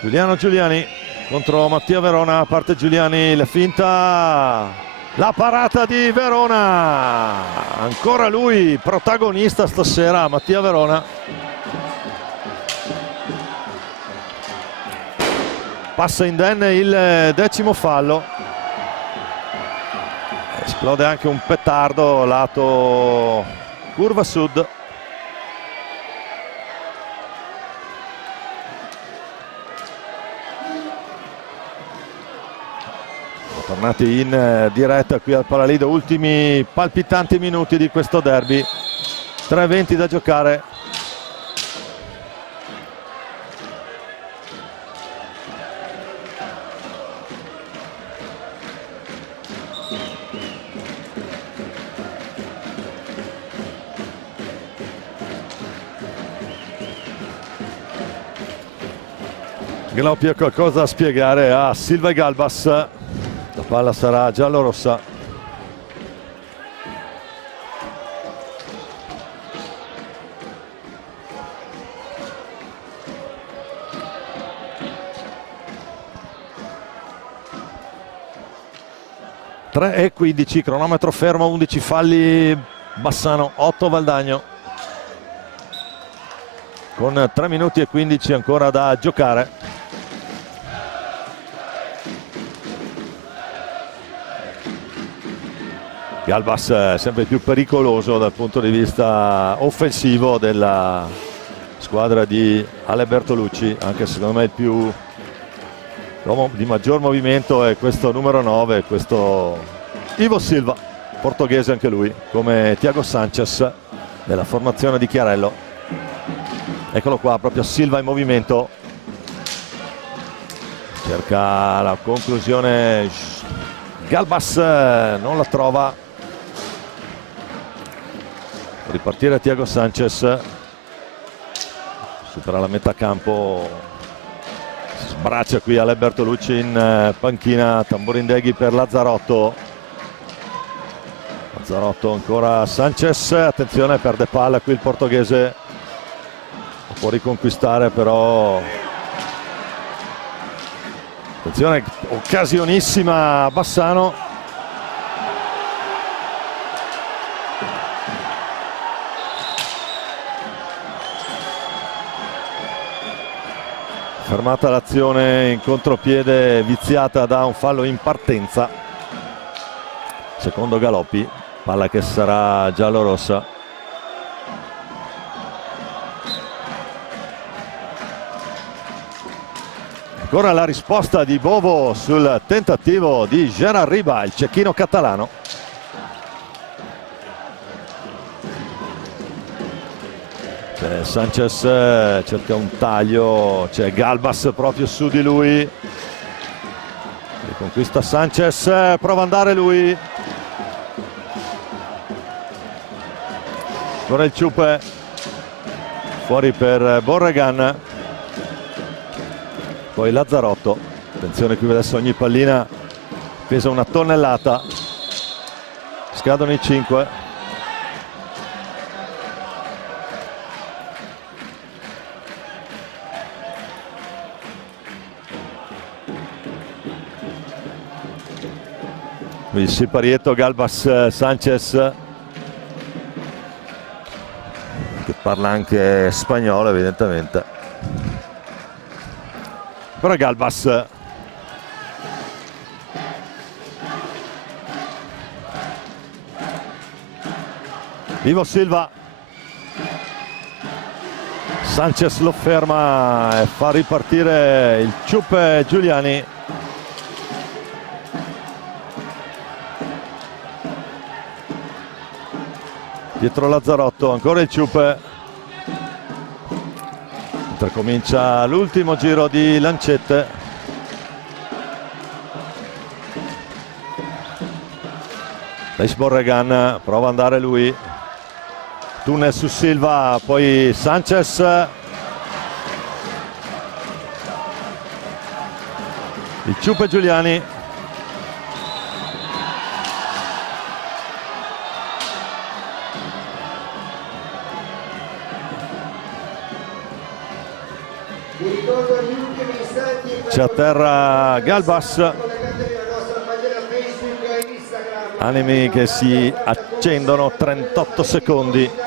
Giuliano Giuliani contro Mattia Verona, parte Giuliani, la finta, la parata di Verona, ancora lui protagonista stasera, Mattia Verona. Passa indenne il 10° fallo, esplode anche un petardo lato curva sud. Tornati in diretta qui al Palalido, ultimi palpitanti minuti di questo derby, 3:20 da giocare. Galoppi ha qualcosa da spiegare a Silva e Galbas. La palla sarà giallorossa. E 15, cronometro fermo, 11 falli Bassano, 8 Valdagno. Con 3 minuti e 15 ancora da giocare. Galbas sempre più pericoloso dal punto di vista offensivo della squadra di Ale Bertolucci, anche secondo me l'uomo di maggior movimento è questo numero 9, questo Ivo Silva, portoghese anche lui, come Thiago Sanchez della formazione di Chiarello. Eccolo qua, proprio Silva in movimento, cerca la conclusione, Galbas non la trova. Ripartire Thiago Sanchez, supera la metà campo, si sbraccia qui Ale Bertolucci in panchina. Tamborindeghi per Lazzarotto, ancora Sanchez, attenzione, perde palla qui il portoghese, lo può riconquistare però, attenzione, occasionissima Bassano. Fermata l'azione in contropiede, viziata da un fallo in partenza, secondo Galoppi, palla che sarà giallorossa. Ancora la risposta di Bovo sul tentativo di Gerard Riba, il cecchino catalano. Sanchez cerca un taglio, c'è Galbas proprio su di lui, riconquista Sanchez, prova ad andare lui, ancora il Ciupe, fuori per Borregan, poi Lazzarotto, attenzione qui adesso ogni pallina pesa una tonnellata, scadono i 5. Il siparietto Galbas Sanchez, che parla anche spagnolo evidentemente. Però Galbas Ivo Silva, Sanchez lo ferma e fa ripartire il Ciupe Giuliani. Dietro Lazzarotto, ancora il Ciupe, mentre comincia l'ultimo giro di lancette. Leis Borregan prova ad andare lui, tunnel su Silva, poi Sanchez, il Ciupe Giuliani. C'è a terra Galbas, animi che si accendono, 38 secondi.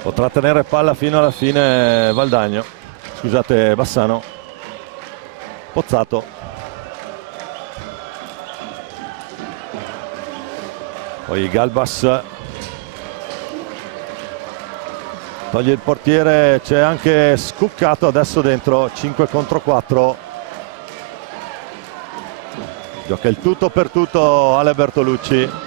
Potrà tenere palla fino alla fine Valdagno, scusate Bassano, Pozzato. Poi Galbas toglie il portiere, c'è anche Scuccato adesso dentro, 5 contro 4. Gioca il tutto per tutto Ale Bertolucci.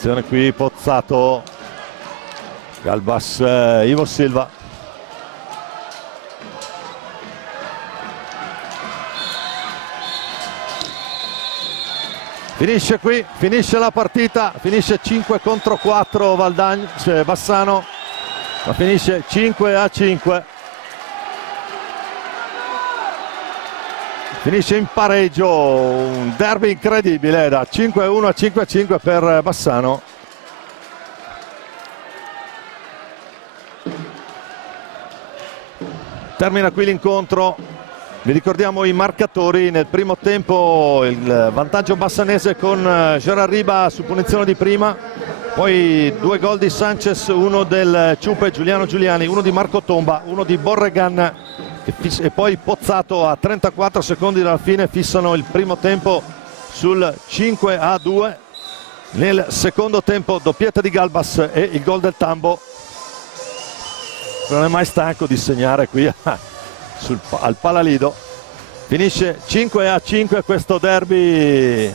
Attenzione qui Pozzato, Galbas, Ivo Silva. Finisce qui, finisce la partita, finisce 5 contro 4 Valdagno, cioè Bassano, ma finisce 5-5. Finisce in pareggio, un derby incredibile da 5-1 a 5-5 per Bassano. Termina qui l'incontro. Vi ricordiamo i marcatori: nel primo tempo il vantaggio bassanese con Gerard Riba su punizione di prima, poi 2 gol di Sanchez, uno del Ciupe Giuliano Giuliani, uno di Marco Tomba, uno di Borregan e poi Pozzato a 34 secondi dalla fine fissano il primo tempo sul 5-2. Nel secondo tempo doppietta di Galbas e il gol del Tambo. Non è mai stanco di segnare qui al Palalido. Finisce 5-5 questo derby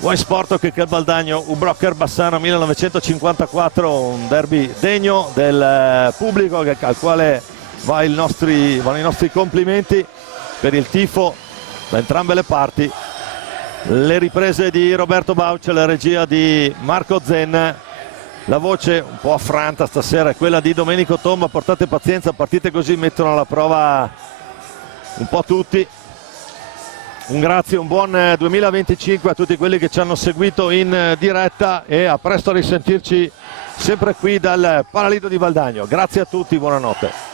Vuoi Sport che Valdagno Ubrocker Bassano 1954, un derby degno del pubblico al quale vanno i nostri complimenti per il tifo da entrambe le parti. Le riprese di Roberto Bauch, la regia di Marco Zen, la voce un po' affranta stasera è quella di Domenico Tomba. Portate pazienza, partite così mettono alla prova un po' tutti. Un grazie, un buon 2025 a tutti quelli che ci hanno seguito in diretta e a presto a risentirci sempre qui dal Paralido di Valdagno. Grazie a tutti, buonanotte.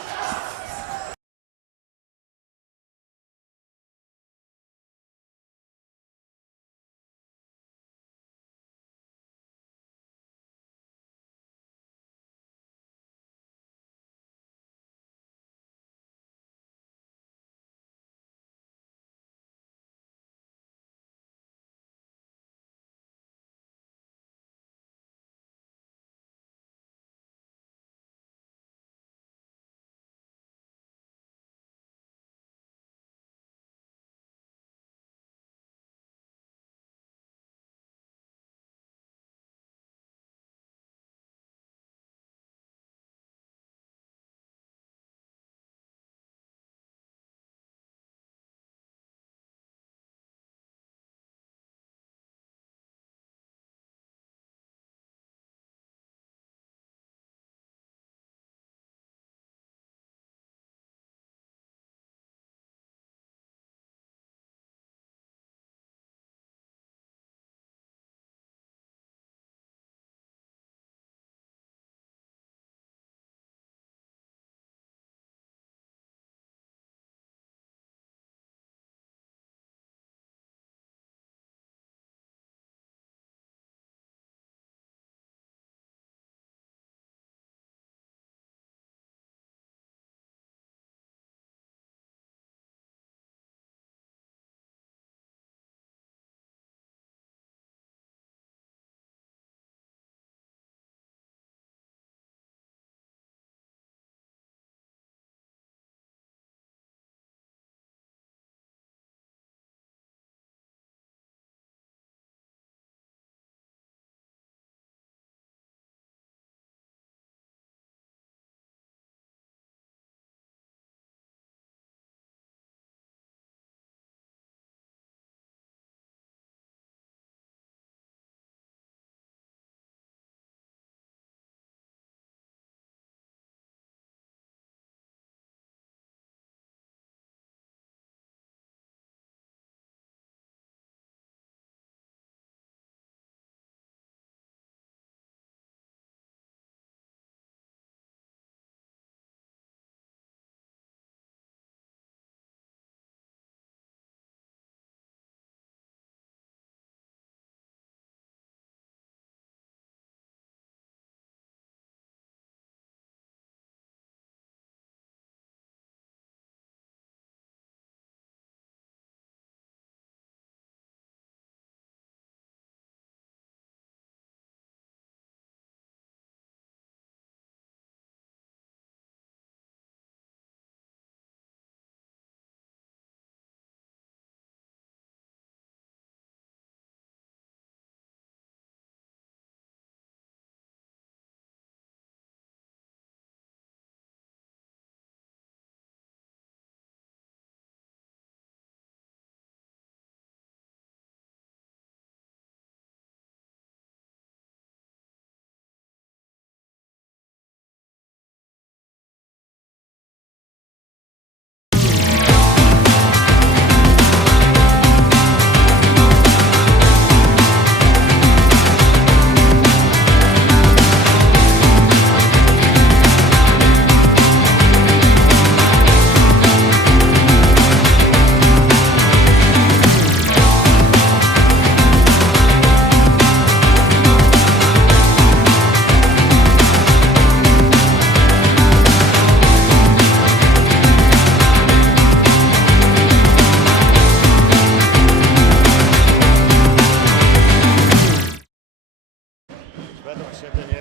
Aspetta, non sente niente.